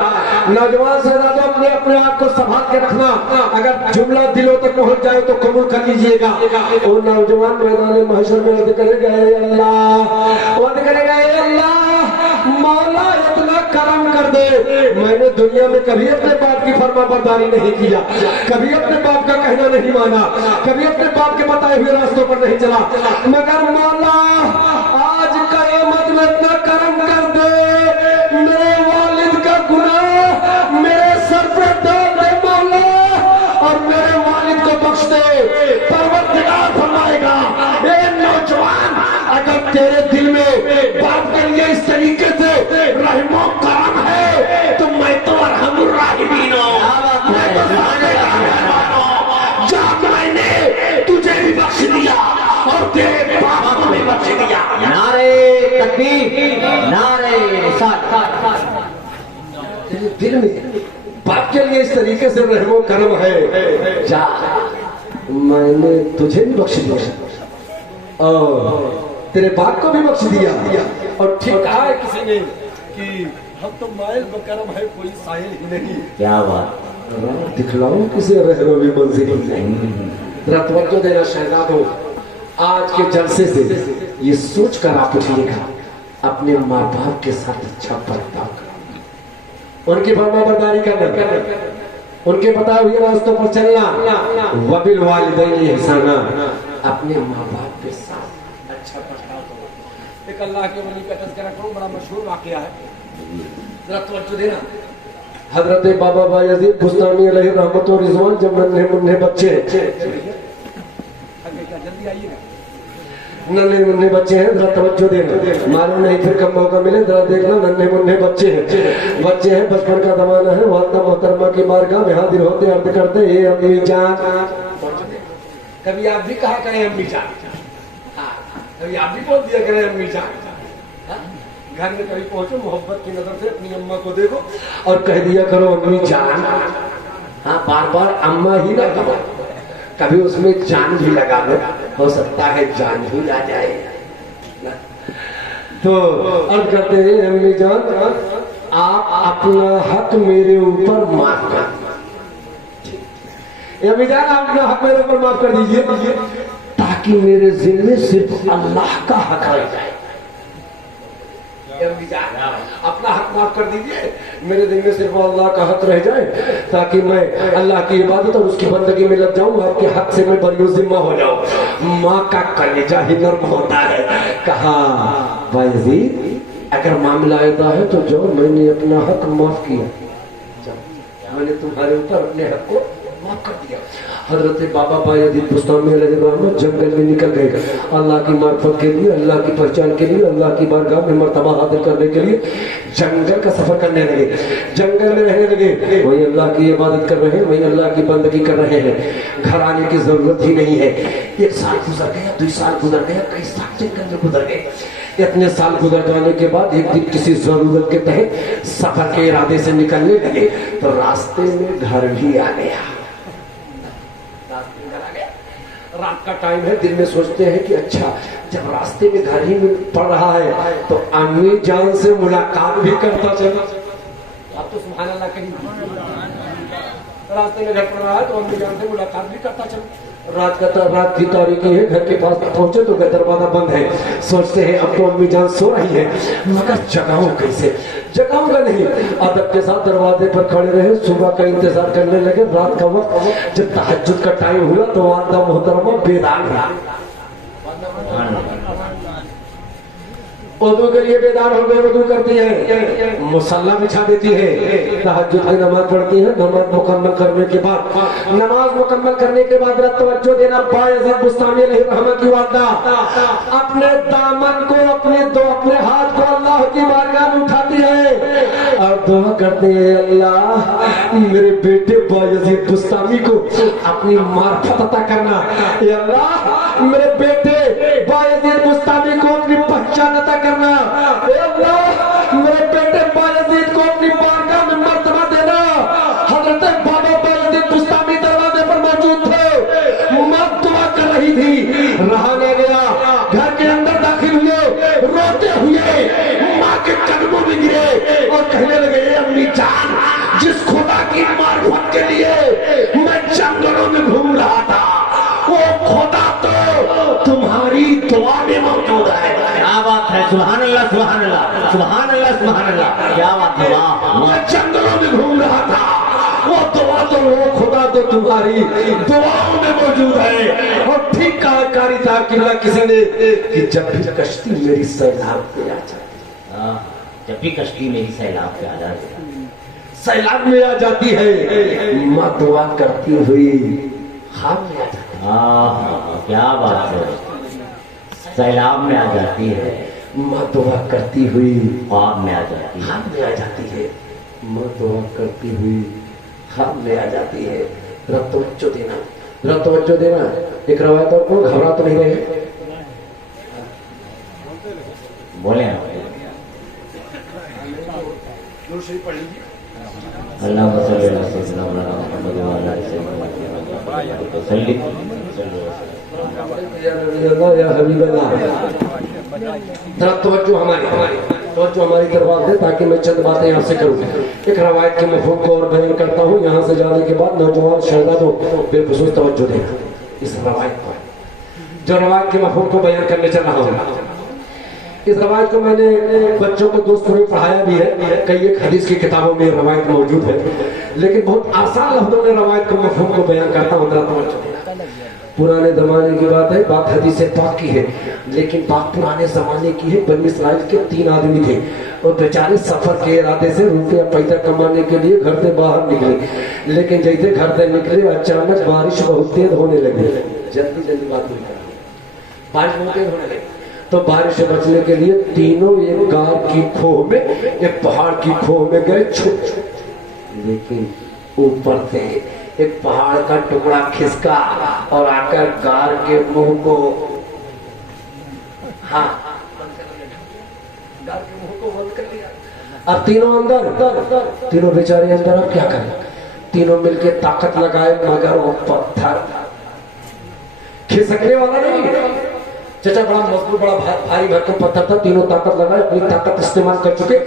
नौजवान शहजादों अपने आप को संभाल के रखना, अगर जुमला दिलों तक पहुंच जाए तो कबूल कर लीजिएगा। वो नौजवान मैदान महशर में अर्ज करेगा अल्लाह मौला इतना करम कर दे, मैंने दुनिया में कभी अपने बाप की फर्मा बरदारी नहीं किया, कभी अपने बाप का कहना नहीं माना, कभी अपने बाप के बताए हुए रास्तों पर नहीं चला, मगर मौला आज क़यामत में इतना करम कर दे, मेरे वालिद का गुनाह मेरे सर पे डाल दे मौला, और मेरे वालिद को बख्श दे। परवरदिगार फरमाएगा ए नौजवान, अगर तेरे दिल में बाप के लिए इस तरीके से रहमो करम है तो मैं तो अरहमुर राहिमीन हूं, जब मैंने तुझे भी बख्श दिया और तेरे बाप को भी बख्श दिया। नारे तकबीर, नारे रिसालत। तेरे दिल में बाप के लिए इस तरीके से रहमो करम है, जा मैंने तुझे भी बख्श दिया और तेरे बाप को भी बख्श दिया। और ठीक कहा है किसी ने कि हम तो माइल बकरम है कोई साहिल ही नहीं। क्या बात, दिखलाओ किसे रहरो भी मंजिल जरा तवज्जो देना शहजादों, आज के जलसे से ये सोच कर आप उठिएगा अपने माँ बाप के साथ अच्छा बर्ताव करना, उनकी फर्मा बरदारी करना, उनके बताए हुए रास्तों पर चलना, वबिल वालिदैन इहसाना, अपने माँ बाप के साथ अच्छा बर्ताव करो। एक अल्लाह के वली का तज़किरा करूं, बड़ा मशहूर वाकया है, जरा तवज्जो देना। हजरत बाबा बायजीद बुस्तामी अलैहि रहमत व रिज़वान जब नन्हे मुन्ने बच्चे नन्हे मुन्ने बच्चे हैं, जरा तवज्जो देना, मालूम नहीं फिर कब मौका मिले, जरा देखना नन्हे मुन्ने बच्चे हैं, बचपन का जमाना है, वालिदा मोहतरमा की बारगाह में हाजिर होते अर्ज करते ये अम्मी जान, कभी आप भी कहा करें अम्मी जान, कभी आप भी बोल दिया करें अम्मी जान, घर में कभी पहुंचो मोहब्बत की नजर से अपनी अम्मा को देखो और कह दिया करो अम्मी जान। हाँ, बार बार अम्मा ही ना कहो, कभी उसमें जान भी लगा लो, हो सकता है जान भी आ जाए। तो अर्ज करते हैं अम्मी जान आप अपना हक मेरे ऊपर माफ कर, अम्मी जान आप अपना हक मेरे ऊपर माफ कर दीजिए ताकि मेरे जिम्मे सिर्फ अल्लाह का हक रह जाए। अम्मी जान, अपना हक माफ कर दीजिए, मेरे दिल में सिर्फ अल्लाह का हक रह जाए, ताकि मैं अल्लाह की इबादत और उसकी बंदगी में लग जाऊं, आपके हक से मैं बरी जिम्मा हो जाऊं। माँ का कलेजा ही नर्म होता है। कहा बायजीद अगर मामला ऐसा है तो जो मैंने अपना हक माफ किया, मैंने तुम्हारे ऊपर अपने हक को माफ कर दिया। हजरत बाबा बायजीद बुस्तामी अलैहिर्रहमत जंगल में निकल गए अल्लाह की मार्फत के लिए, अल्लाह की पहचान के लिए, अल्लाह की बारगाह में मर्तबा हासिल करने के लिए जंगल का सफर करने लगे, जंगल में रहने लगे। वही अल्लाह की इबादत कर रहे हैं, वही अल्लाह की बंदगी कर रहे हैं, घर आने की जरूरत ही नहीं है। 1 साल गुजर गया, 2 साल गुजर गया, कई साल जंगल में गुजर गए। इतने साल गुजर जाने के बाद एक दिन किसी जरूरत के तहत सफर के इरादे से निकलने लगे तो रास्ते में घर भी आ गया। रास्ते में घर आ गया, रात का टाइम है, दिन में सोचते हैं कि अच्छा जब रास्ते में घर ही में पड़ रहा है तो अम्मी जान से मुलाकात भी करता चला। अब तो सुभान अल्लाह कहीं रास्ते में घर पड़ रहा है तो अम्मी जान से मुलाकात भी करता चला। रात की तारीखी है, घर के पास पहुंचे तो दरवाजा बंद है। सोचते हैं अब तो अम्मी जान सो रही है, मगर जगाऊं कैसे, जगाऊंगा नहीं। अदब के साथ दरवाजे पर खड़े रहे, सुबह का इंतजार करने लगे। रात का वक्त जब तहज्जुद का टाइम हुआ तो वादा मोहतरमा बेदार रहा, वजू के लिए बेदार हो गए, वजू करती है, मुसल्ला बिछा देती है, तहज्जुद की नमाज पढ़ती है। नमाज मुकम्मल करने के बाद तवज्जो देना बायजीद बुस्तामी अलैहिर्रहमत की वादा, अपने दामन को अपने हाथ को अल्लाह की बारगाह में उठाती है और दुआ करते हैं अल्लाह मेरे बेटे बायजीद बुस्तामी को अपनी मार्फत अता करना, या अल्लाह मेरे बेटे बायजीद बुस्तामी को अपनी पहचान अता करना, अल्लाह मेरे बेटे बायजीद को अपनी बारगाह में मर्तबा देना। हजरत बाबा बायजीद बुस्तामी दरवाजे पर मौजूद थे, मां दुआ कर रही थी, रहा न गया, घर के अंदर दाखिल हुए, रोते हुए मां के कदमों में गिरे और कहने लगे अम्मी जान, जिस खुदा की मार्फत के लिए मैं जंगलों में घूम रहा था वो खुदा तो तुम्हारी दुआ में मौजूद है। क्या बात है, सुभान अल्लाह सुभान अल्लाह सुभान अल्लाह सुभान अल्लाह, क्या बात है, वाह। मैं जंगलों में घूम रहा था, वो दुआ तो वो खुदा तो तुम्हारी दुआओं में मौजूद है। और ठीक कारी था किला किसी ने कि जब भी कश्ती मेरी सैलाब पे आ जाती, जब भी कश्ती मेरी सैलाब पे आ जाती, सैलाब में आ जाती है, माँ दुआ करती हुई ख्वाब में आ जाती है। क्या बात है, सैलाब में आ जाती है, माँ दुआ करती हुई ख्वाब में आ जाती है, ख्वाब में आ जाती है, माँ दुआ करती हुई ख्वाब में आ जाती है। रब तवज्जो देना, रब तवज्जो देना। एक रवायत और को घबरा तो नहीं रहे, बोले अल्लाह तवज्जो हमारी तरफ दे ताकि मैं चंद बातें यहाँ से करूँ। एक रवायत के मफहूम को और बयान करता हूँ। यहाँ से जाने के बाद नौजवान शहजादों बेखुसूस तवज्जो देना इस रवायत पर, जो रवायत के मफहूम को बयान करने चल रहा हूँ। इस रवायत को मैंने बच्चों को दोस्तों में पढ़ाया भी है, कई एक हदीस की किताबों में रवायत मौजूद है, लेकिन बहुत आसान लफ्जों में रवायत के मफहूम को बयान करता हूँ। पुराने जमाने की बात है, बात हदीस पाक की है, लेकिन बात पुराने जमाने की है। बनी इस्राइल के 3 आदमी थे और बेचारे सफर के इरादे से रुपया पैसा कमाने के लिए घर से बाहर निकले, लेकिन जैसे घर से निकले अचानक बारिश बहुत तेज होने लगी। जल्दी जल्दी बात नहीं कर, बारिश बहुत तेज होने लगी तो बारिश से बचने के लिए तीनों एक गार की खोह में, एक पहाड़ की खोह में गए छुप, लेकिन ऊपर से एक पहाड़ का टुकड़ा खिसका और आकर गार के मुंह को, हाँ गार के मुंह को बंद कर लिया। अब तीनों अंदर, तीनों बेचारे अंदर, अब क्या करें? तीनों मिलके ताकत लगाए, मगर वो पत्थर खिसकने वाला नहीं। चचा बड़ा मजबूत, बड़ा भारी भरकम पत्थर था, तीनों ताकत लगाए, अपनी ताकत इस्तेमाल कर चुके,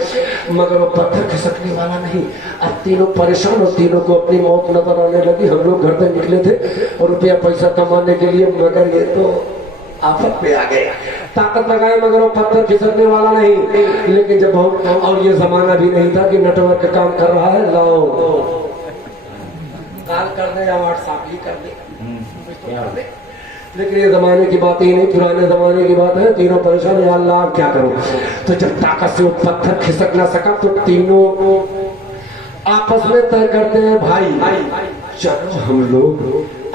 मगर वो पत्थर खिसकने वाला नहीं। अब तीनों परेशान और तीनों को अपनी मौत नजर आने लगी। हम लोग घर से निकले थे और रुपया पैसा कमाने के लिए, मगर ये तो आफत पे आ गए। ताकत लगाए मगर वो पत्थर खिसकने वाला नहीं। लेकिन जब बहुत, और ये जमाना भी नहीं था कि नेटवर्क का काम कर रहा है, लाओ कॉल कर दे या व्हाट्सएप ही कर दे। लेकिन ये जमाने की बात ही नहीं, पुराने जमाने की बात है। तीनों परेशान, या अल्लाह आप क्या करूं। तो जब ताकत से वो पत्थर खिसक ना सका तो तीनों आपस में तय करते हैं, भाई चलो हम लोग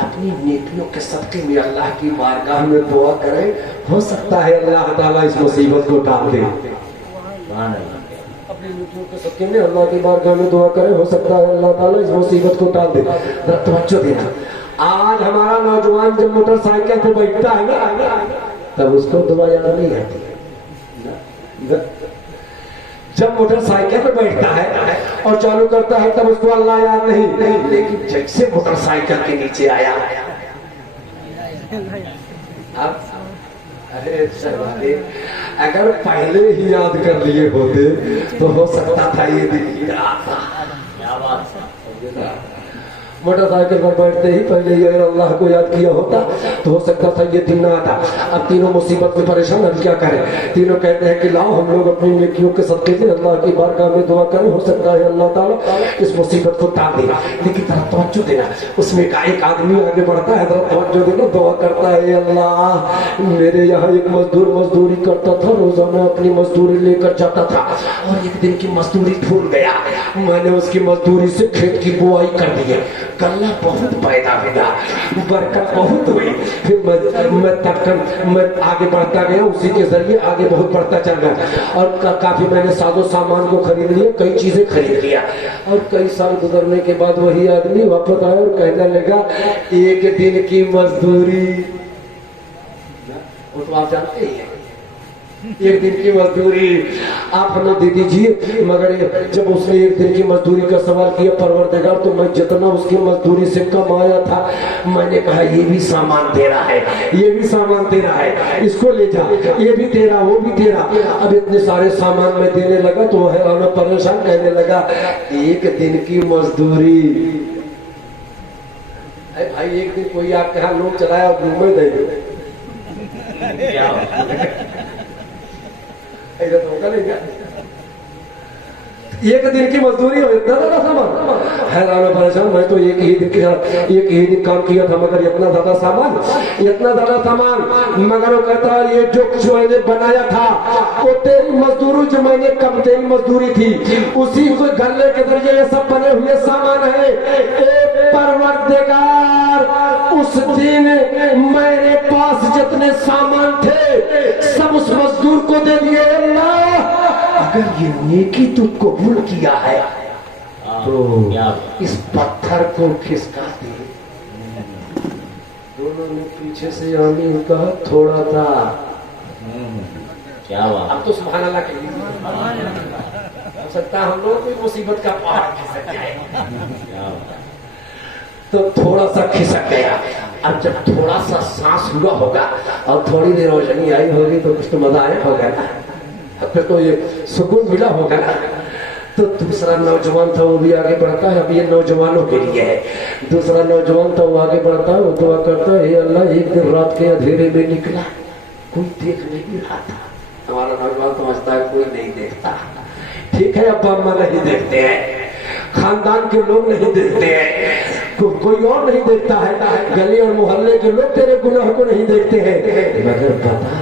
अपनी नेकियों के सदके में अल्लाह की बारगाह में दुआ करें, हो सकता है अल्लाह ताला इस मुसीबत को टाल दे। अपनी नेकियों के सदके में अल्लाह की बारगाह में दुआ करें, हो सकता है अल्लाह ताला इस मुसीबत को टाल दे। जरा तवज्जो देना, आज हमारा नौजवान जब मोटरसाइकिल पे बैठता है ना, तब उसको दुआ याद नहीं आती है। जब मोटरसाइकिल पे बैठता है और चालू करता है तब उसको अल्लाह याद नहीं। लेकिन जैसे मोटरसाइकिल के नीचे आया, अब अरे शर्माले, अगर पहले ही याद कर लिए होते तो हो सकता था ये दिन ही आता। मोटरसाइकिल पर बैठते ही पहले ही अगर अल्लाह को याद किया होता तो हो सकता था ये दिन ना आता। अब तीनों मुसीबत में परेशान, अब क्या करें। तीनों कहते हैं कि लाओ हम लोग अपनी नेकियों के सदके से अल्लाह की बारगाह में दुआ करें, हो सकता है अल्लाह ताला इस मुसीबत को टाल दे। लेकिन जरा तवज्जो देना, उसमें एक आदमी आगे बढ़ता है, जरा तवज्जो देना, दुआ करता है, अल्लाह मेरे यहाँ एक मजदूर मजदूरी करता था, रोजाना अपनी मजदूरी लेकर जाता था और एक दिन की मजदूरी भूल गया। मैंने उसकी मजदूरी से खेत की बुआई कर दी है, गल्ला बहुत पैदा हुआ, बरकत बहुत हुई। फिर मैं आगे बढ़ता गया, उसी के जरिए आगे बहुत बढ़ता चल गया और काफी मैंने साजो सामान को खरीद लिया, कई चीजें खरीद लिया। और कई साल गुजरने के बाद वही आदमी वापस आया और कहने लगा एक दिन की मजदूरी, वो तो आप जानते ही हैं, एक दिन की मजदूरी आप हमें दे दीजिए। मगर जब उसने एक दिन की मजदूरी का सवाल किया, परवरदिगार तो मैं जितना उसकी मजदूरी से कम आया था, मैंने कहा ये भी सामान तेरा है, ये भी सामान तेरा है, इसको ले जा, ये भी तेरा, वो भी तेरा। अब इतने सारे सामान में देने लगा तो वह हैरान परेशान कहने लगा एक दिन की मजदूरी। भाई एक दिन कोई आपके यहाँ लोग चलाया और घूमे देंगे ऐसा तो होगा नहीं क्या? एक दिन की मजदूरी हो, इतना ज्यादा सामान, हैरान परेशान। मैं तो एक ही दिन काम किया था मगर इतना ज्यादा सामान। मगर वो कहता है ये जो कुछ मैंने बनाया था वो तेरी मजदूरी, जो मैंने कब तेरी मजदूरी थी उसी को गले के जरिए ये सब बने हुए सामान है। परवरदिगार उस दिन मेरे पास जितने सामान थे सब उस मजदूर को दे दिए। अल्लाह अगर ये नेकी तू कबूल किया है तो इस पत्थर को खिसका दे। दोनों ने पीछे से आमीन कहा, थोड़ा था क्या बात। अब तो सुभान अल्लाह कहिए, हो सकता है हम लोग कोई मुसीबत का पहाड़ खिसक जाए। तो थोड़ा सा खिसक गया। अब जब थोड़ा सा सांस हुआ होगा और थोड़ी देर रोशनी आई होगी तो कुछ तो मजा आया होगा ना, फिर तो ये सुकून मिला होगा ना। तो दूसरा नौजवान था वो भी आगे बढ़ता है। अब ये नौजवानों के लिए है। दूसरा नौजवान था वो आगे बढ़ता है, वो दुआ करता है, अल्लाह एक दिन रात के अंधेरे में निकला, कोई देख नहीं रहा था। हमारा नौजवान समझता है कोई नहीं देखता। ठीक है, अब्बा अम्मा नहीं देखते हैं, खानदान के लोग नहीं देखते हैं, कोई और नहीं देखता है, गली और मोहल्ले के लोग तेरे गुनाह को नहीं देखते हैं, मगर बता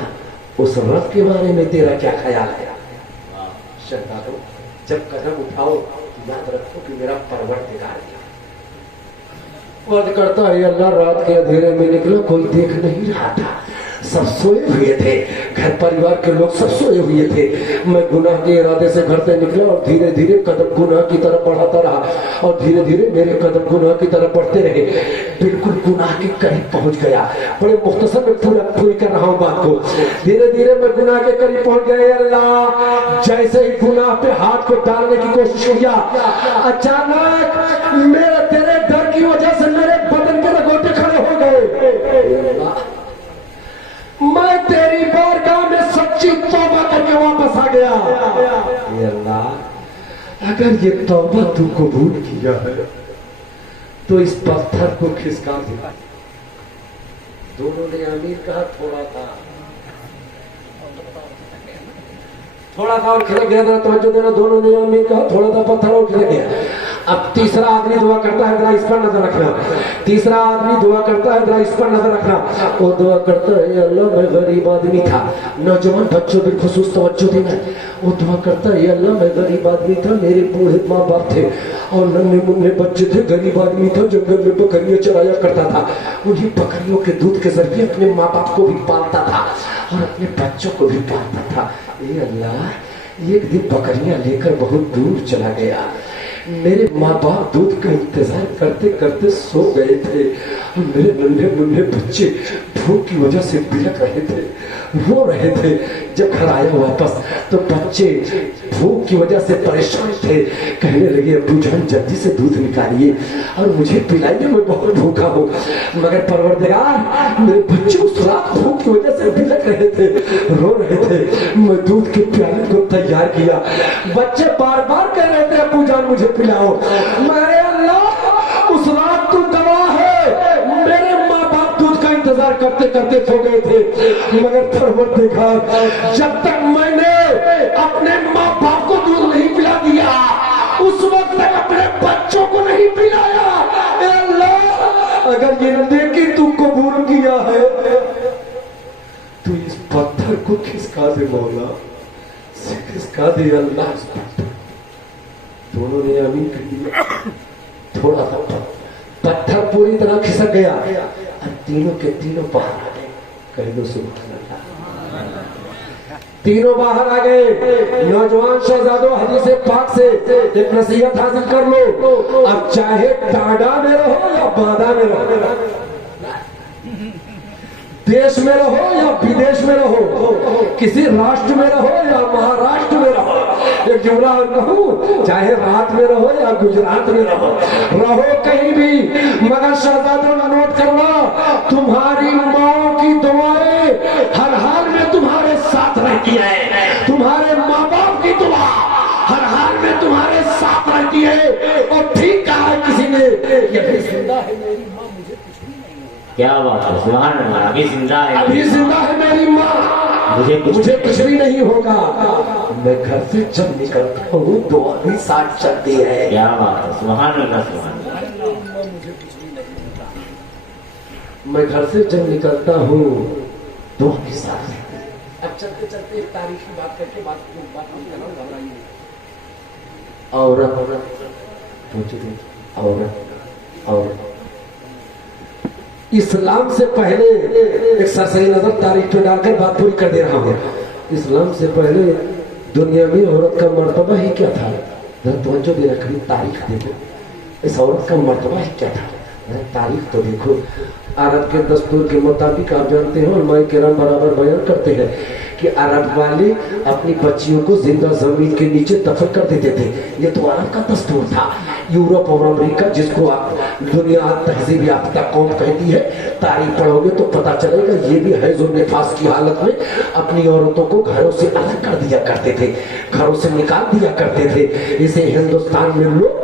उस रब के बारे में तेरा क्या ख्याल है। श्रद्धालु जब कदम उठाओ याद रखो कि मेरा परवरदिगार वाद करता है, अल्लाह रात के अंधेरे में निकला, कोई देख नहीं रहा था, सब सोए हुए थे, घर परिवार के लोग सब सोए हुए थे। मैं गुनाह के इरादे से घर से निकला और धीरे धीरे कदम गुनाह की तरफ बढ़ाता रहा और धीरे धीरे मेरे कदम गुनाह की तरफ बढ़ते रहे। बिल्कुल गुनाह के करीब पहुंच गया। बड़े मुख्तसर में पूरी कर रहा हूँ बात को। धीरे धीरे मैं गुनाह के करीब पहुंच गया। अल्लाह जैसे ही गुनाह पे हाथ को डालने की कोशिश किया, अचानक मेरे तेरे डर की वजह से मेरे बदन के रगोटे खड़े हो गए। मैं तेरी बारगाह में सच्ची तौबा करके वापस आ गया। अल्लाह अगर ये तौबा तू कबूल किया है तो इस पत्थर को खिसका दे। दोनों ने आमीन कहा, थोड़ा था थोड़ा सा और खिसक गया, जरा तवज्जो देना, दोनों ने आमीन कहा, थोड़ा सा पत्थर और खिसक गया। अब तीसरा आदमी दुआ करता है, जरा इस पर नजर रखना। तीसरा आदमी दुआ करता है, जरा इस पर नजर रखना। वो दुआ करता है, अल्लाह मैं गरीब आदमी था, नौजवान बच्चों बिलखुसूस तवज्जो देना। वो दुआ करता है, अल्लाह मैं गरीब आदमी था, मेरे बूढ़े माँ बाप थे और नन्हे मुन्ने बच्चे थे, गरीब आदमी था, जंगल में बकरियां चराया करता था, उन्हीं बकरियों के दूध के जरिए अपने माँ बाप को भी पालता था और अपने बच्चों को भी पालता था। ये अल्लाह, एक दिन बकरियां लेकर बहुत दूर चला गया, मेरे माँ बाप दूध का इंतजार करते करते सो गए थे, मेरे नन्हे मुन्ने बच्चे भूख की वजह से बिलक रहे थे, रो रहे थे। जब घर आया वापस तो बच्चे भूख की वजह से परेशान थे, कहने लगे अब्बू जान जल्दी से दूध निकालिए और मुझे पिलाइए, मैं बहुत भूखा हूँ। मगर परवरदिगार, मेरे बच्चे उस रात भूख की वजह से बिलक रहे थे, रो रहे थे, मैं दूध के प्याले को तैयार किया। बच्चे बार बार कह रहे थे अब्बू जान मुझे पिलाओ, मगर अल्लाह उस रात तू गवाह है, मेरे माँ बाप दूध का इंतजार करते करते सो गए थे। मगर परवरदिगार, जब तक मैंने अपने माँ बाप को दूध नहीं पिला दिया, उस वक्त तक अपने बच्चों को नहीं पिलाया। ए अल्लाह, अगर ये नेकी तू कबूल किया है तो इस पत्थर को खिसका दे मौला, खिसका दे अल्लाह इस पत्थर। दोनों ने आमीन कर दिया। थोड़ा सा पत्थर पूरी तरह खिसक गया और तीनों के तीनों बाहर आ गए। कह दो सुभान अल्लाह। तीनों बाहर आ गए। नौजवान शहजादों, हदीस पाक से एक नसीहत हासिल कर लो, अब चाहे टाडा में रहो या बादा में रहो, देश में रहो या विदेश में रहो, किसी राष्ट्र में रहो या महाराष्ट्र में रहो, एक जुमला और कहूं, चाहे रात में रहो या गुजरात में रहो कहीं भी, मगर शहजादों का नोट करना, तुम्हारी माओ की दुआएं हर हाल में तुम्हारे साथ रहती है, तुम्हारे माँ बाप की दुआ हर हाल में तुम्हारे साथ रहती है। और ठीक कहा है किसी ने, ये जिंदा है मेरी माँ, मुझे कुछ भी नहीं होगा। क्या बात है, सुभान अल्लाह, अभी जिंदा है, अभी जिंदा है मेरी माँ, मुझे कुछ भी नहीं होगा। मैं घर से जब निकलता हूँ दुआ भी साथ चलती है। क्या बात है, सुभान अल्लाह, सुभान अल्लाह। मैं घर से जब निकलता हूँ दुआ भी साथ चलती है। अब चलते चलते एक तारीख की बात करके बात घबराइए। औरत इस्लाम से पहले, एक सरसरी नजर तारीख पे डालकर बात पूरी कर दे रहा हूँ। इस्लाम से पहले दुनिया में औरत का मर्तबा ही क्या था, जरा तवज्जो दे रखी, तारीख देखो, इस औरत का मर्तबा ही क्या था, तारीख तो देखो। अरब के दस्तूर के मुताबिक आप जानते हैं, और मैं किराम बराबर बयान करते हैं कि अरब वाले अपनी बच्चियों को जिंदा जमीन के नीचे दफन कर देते थे। ये तो अरब का दस्तूर था। यूरोप और अमेरिका, जिसको आप दुनिया तहजीब याफ्ता कौम कहती है, तारीख पढ़ोगे तो पता चलेगा ये भी हैज़ और निफास की हालत में अपनी औरतों को घरों से अलग कर दिया करते थे, घरों से निकाल दिया करते थे। इसे हिंदुस्तान में लोग,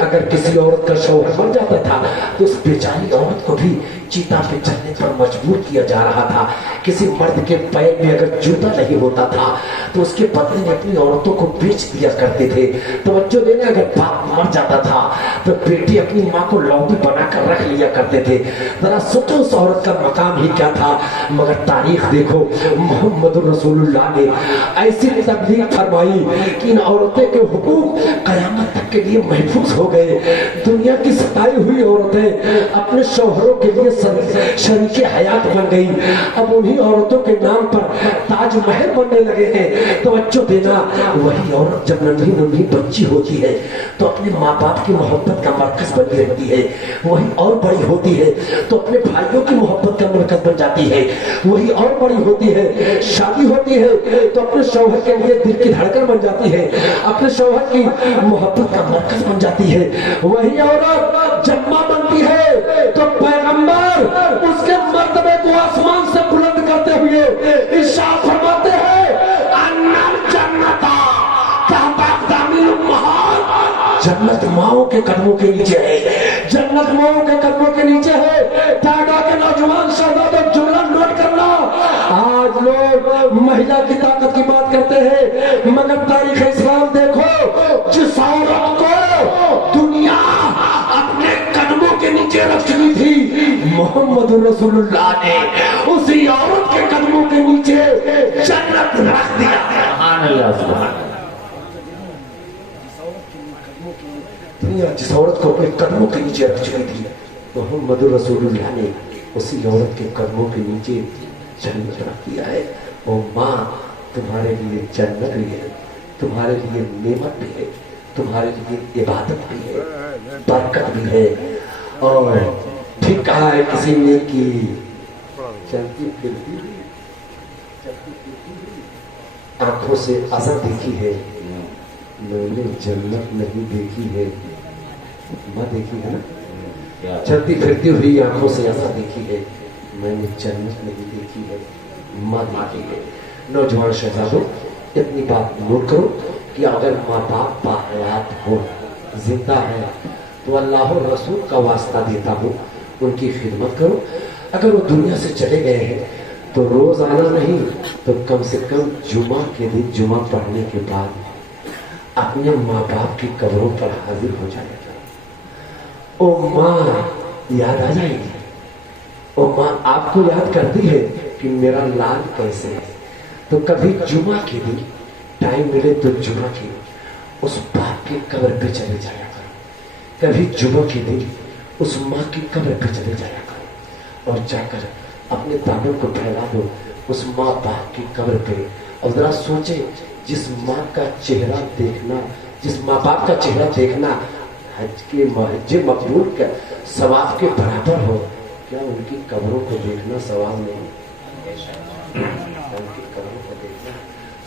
अगर किसी औरत का शौहर बन जाता था तो उस बेचारी औरत को भी चिता पे चलने पर मजबूर किया जा रहा था। किसी मर्द के पैर में अगर जूता नहीं होता था तो उसके पति ने अपनी औरतों को बेच दिया करते थे। तवज्जो देने, अगर बाप मर जाता था तो बेटी अपनी माँ को लौटी बनाकर रख लिया करते थे। जरा सोचो उस औरत का मकाम ही क्या था। मगर तारीख देखो, मोहम्मद रसूलुल्लाह ने ऐसी तबलीग फरमाई कि इन औरतों के हुकूक कयामत तक के लिए महफूज हो गए। दुनिया की सताई हुई औरतें अपने शौहरों के लिए शरीके हयात बन गई। अब उन्हीं औरतों के नाम पर ताजमहल बनने लगे हैं। तवज्जो देना, वही औरत जब नन्ही नन्ही बच्ची होती है तो अपने माँ बाप की मोहब्बत का मरकज बनी रहती है। वही और बड़ी होती है तो अपने भाइयों की मोहब्बत का मरकज बन जाती है। वही और बड़ी होती है, शादी होती है तो अपने शौहर के लिए दिल की धड़कन बन जाती है, अपने शौहर की मोहब्बत का मरकज बन जाती है। वही औरत जब माँ बनती है तो पैगंबर उसके मर्तबे को आसमान से बुलंद करते हुए इरशाद फरमाते हैं, अन्नल जन्नता तहता अक़दामिल उम्महात, जन्नत माओं के कदमों के नीचे है, जन्नत माओं के कदमों के नीचे है। टाटा के नौजवान शहजादों, जुमला नोट करना, आज लोग महिला की ताकत की बात करते हैं, मगर तारीख इस्लाम देखो, जिस औरत को दुनिया अपने कदमों के नीचे रख चुकी थी, मोहम्मद रसूलुल्लाह ने उसी औरत के कदमों के नीचे जन्नत रख दिया। सुभान अल्लाह, सुभान अल्लाह। दुनिया जिस औरत को अपने कदमों के नीचे रख चुकी थी, मोहम्मद रसूलुल्लाह ने उसी औरत के कदमों के नीचे जन्नत रख दिया है। ओ माँ, तुम्हारे लिए जन्नत भी है, तुम्हारे लिए नेमत भी है, तुम्हारे लिए इबादत भी है, बरकत भी है। और ठीक कहा है किसी ने कि चलती फिरती आंखों से अज़ा देखी है, मैंने जन्नत नहीं देखी है। माँ देखी है ना, चलती फिरती हुई आंखों से अज़ा देखी है, मैंने जन्नत नहीं देखी है। माँ देखी है। नौजवान शहजादों, इतनी बात नोट करो कि अगर माँ बाप बाहयात हो, जिंदा है, तो अल्लाह और रसूल का वास्ता देता हूँ, उनकी खिदमत करो। अगर वो दुनिया से चले गए हैं तो रोज आना नहीं तो कम से कम जुमा के दिन जुमा पढ़ने के बाद अपने माँ बाप की कब्रों पर हाजिर हो जाएगा। ओ माँ याद आ जाएगी, ओ माँ आपको याद करती है कि मेरा लाल कैसे है। तो कभी जुमा के दिन टाइम मिले तो जुमा के उस बाप की कब्र पे चले जाया करो, कभी जुमा के दिन उस माँ की कब्र पे चले जाया करो और जाकर अपने दामन को फैला दो उस माँ बाप की कब्र पे। और जरा सोचे, जिस माँ का चेहरा देखना, जिस माँ बाप का चेहरा देखना हज के हज मकबूल का सवाब के बराबर हो, क्या उनकी कब्रों को देखना सवाब नहीं? उनकी कब्रों को देखना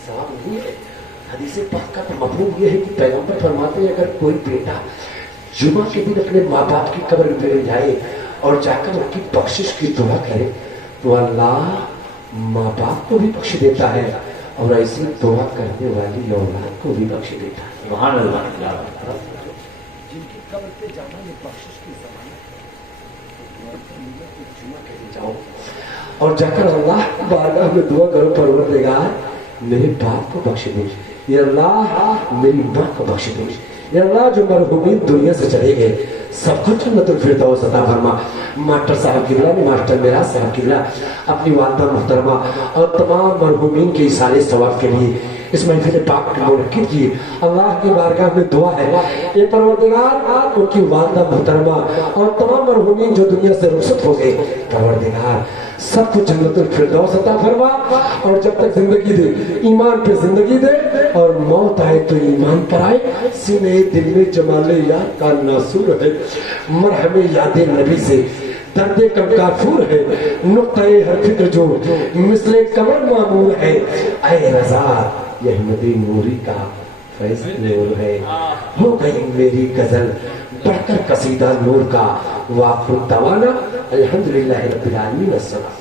सवाब नहीं है। हदीस पाक का तो मफहूम ये है कि पैगंबर फरमाते हैं, अगर कोई बेटा जुमा के दिन अपने माँ बाप की कब्र में जाए और जाकर उनकी बख्शिश की दुआ करे तो अल्लाह माँ बाप को भी बख्श देता है और ऐसी दुआ करने वाली औलाद को भी बख्श देता है। सुभान अल्लाह। जिनकी कब्र पे जाना ये बख्शिश की ज़मानत है। जुमा के दिन जाओ और जाकर अल्लाह बारगाह में दुआ करो, परवरदिगार मेरे बाप को बख्श दे, या अल्लाह मेरी माँ को बख्श दे, या अल्लाह जो मरहूमीन दुनिया से चले गए सबको जन्नतुल फिरदौस अता फरमा। मास्टर साहब किबला ने, मास्टर मेराज साहब किबला अपनी वालिदा मुहतरमा और तमाम मरहूमीन के इसाले सवाब के लिए इस महफिल पाक को मुनक्किद किए। अल्लाह की बारगाह में दुआ है, ये परवरदिगार उनकी वालिदा मुहतरमा और तमाम मरहूमीन जो दुनिया से रुखसत हो गए, परवरदिगार सबको जन्नतुल फिरदौस अता फरमा। और जब तक जिंदगी दे ईमान पे जिंदगी दे और मौत आए तो ईमान पर आए। सीने दिल में जमाले याद का नासूर है, मरहमे यादे नबी से दर्दे कम काफूर है, नुक्ते हर फिक्र जो मिसले कमर मामूर है। ऐ रजा यह मदी नूरी का फैज़ नूर है, हो गई मेरी गजल बढ़कर कसीदा नूर का। वाखिर दवाना अल्हम्दुलिल्लाहि रब्बिल आलमीन। अस्सलाम।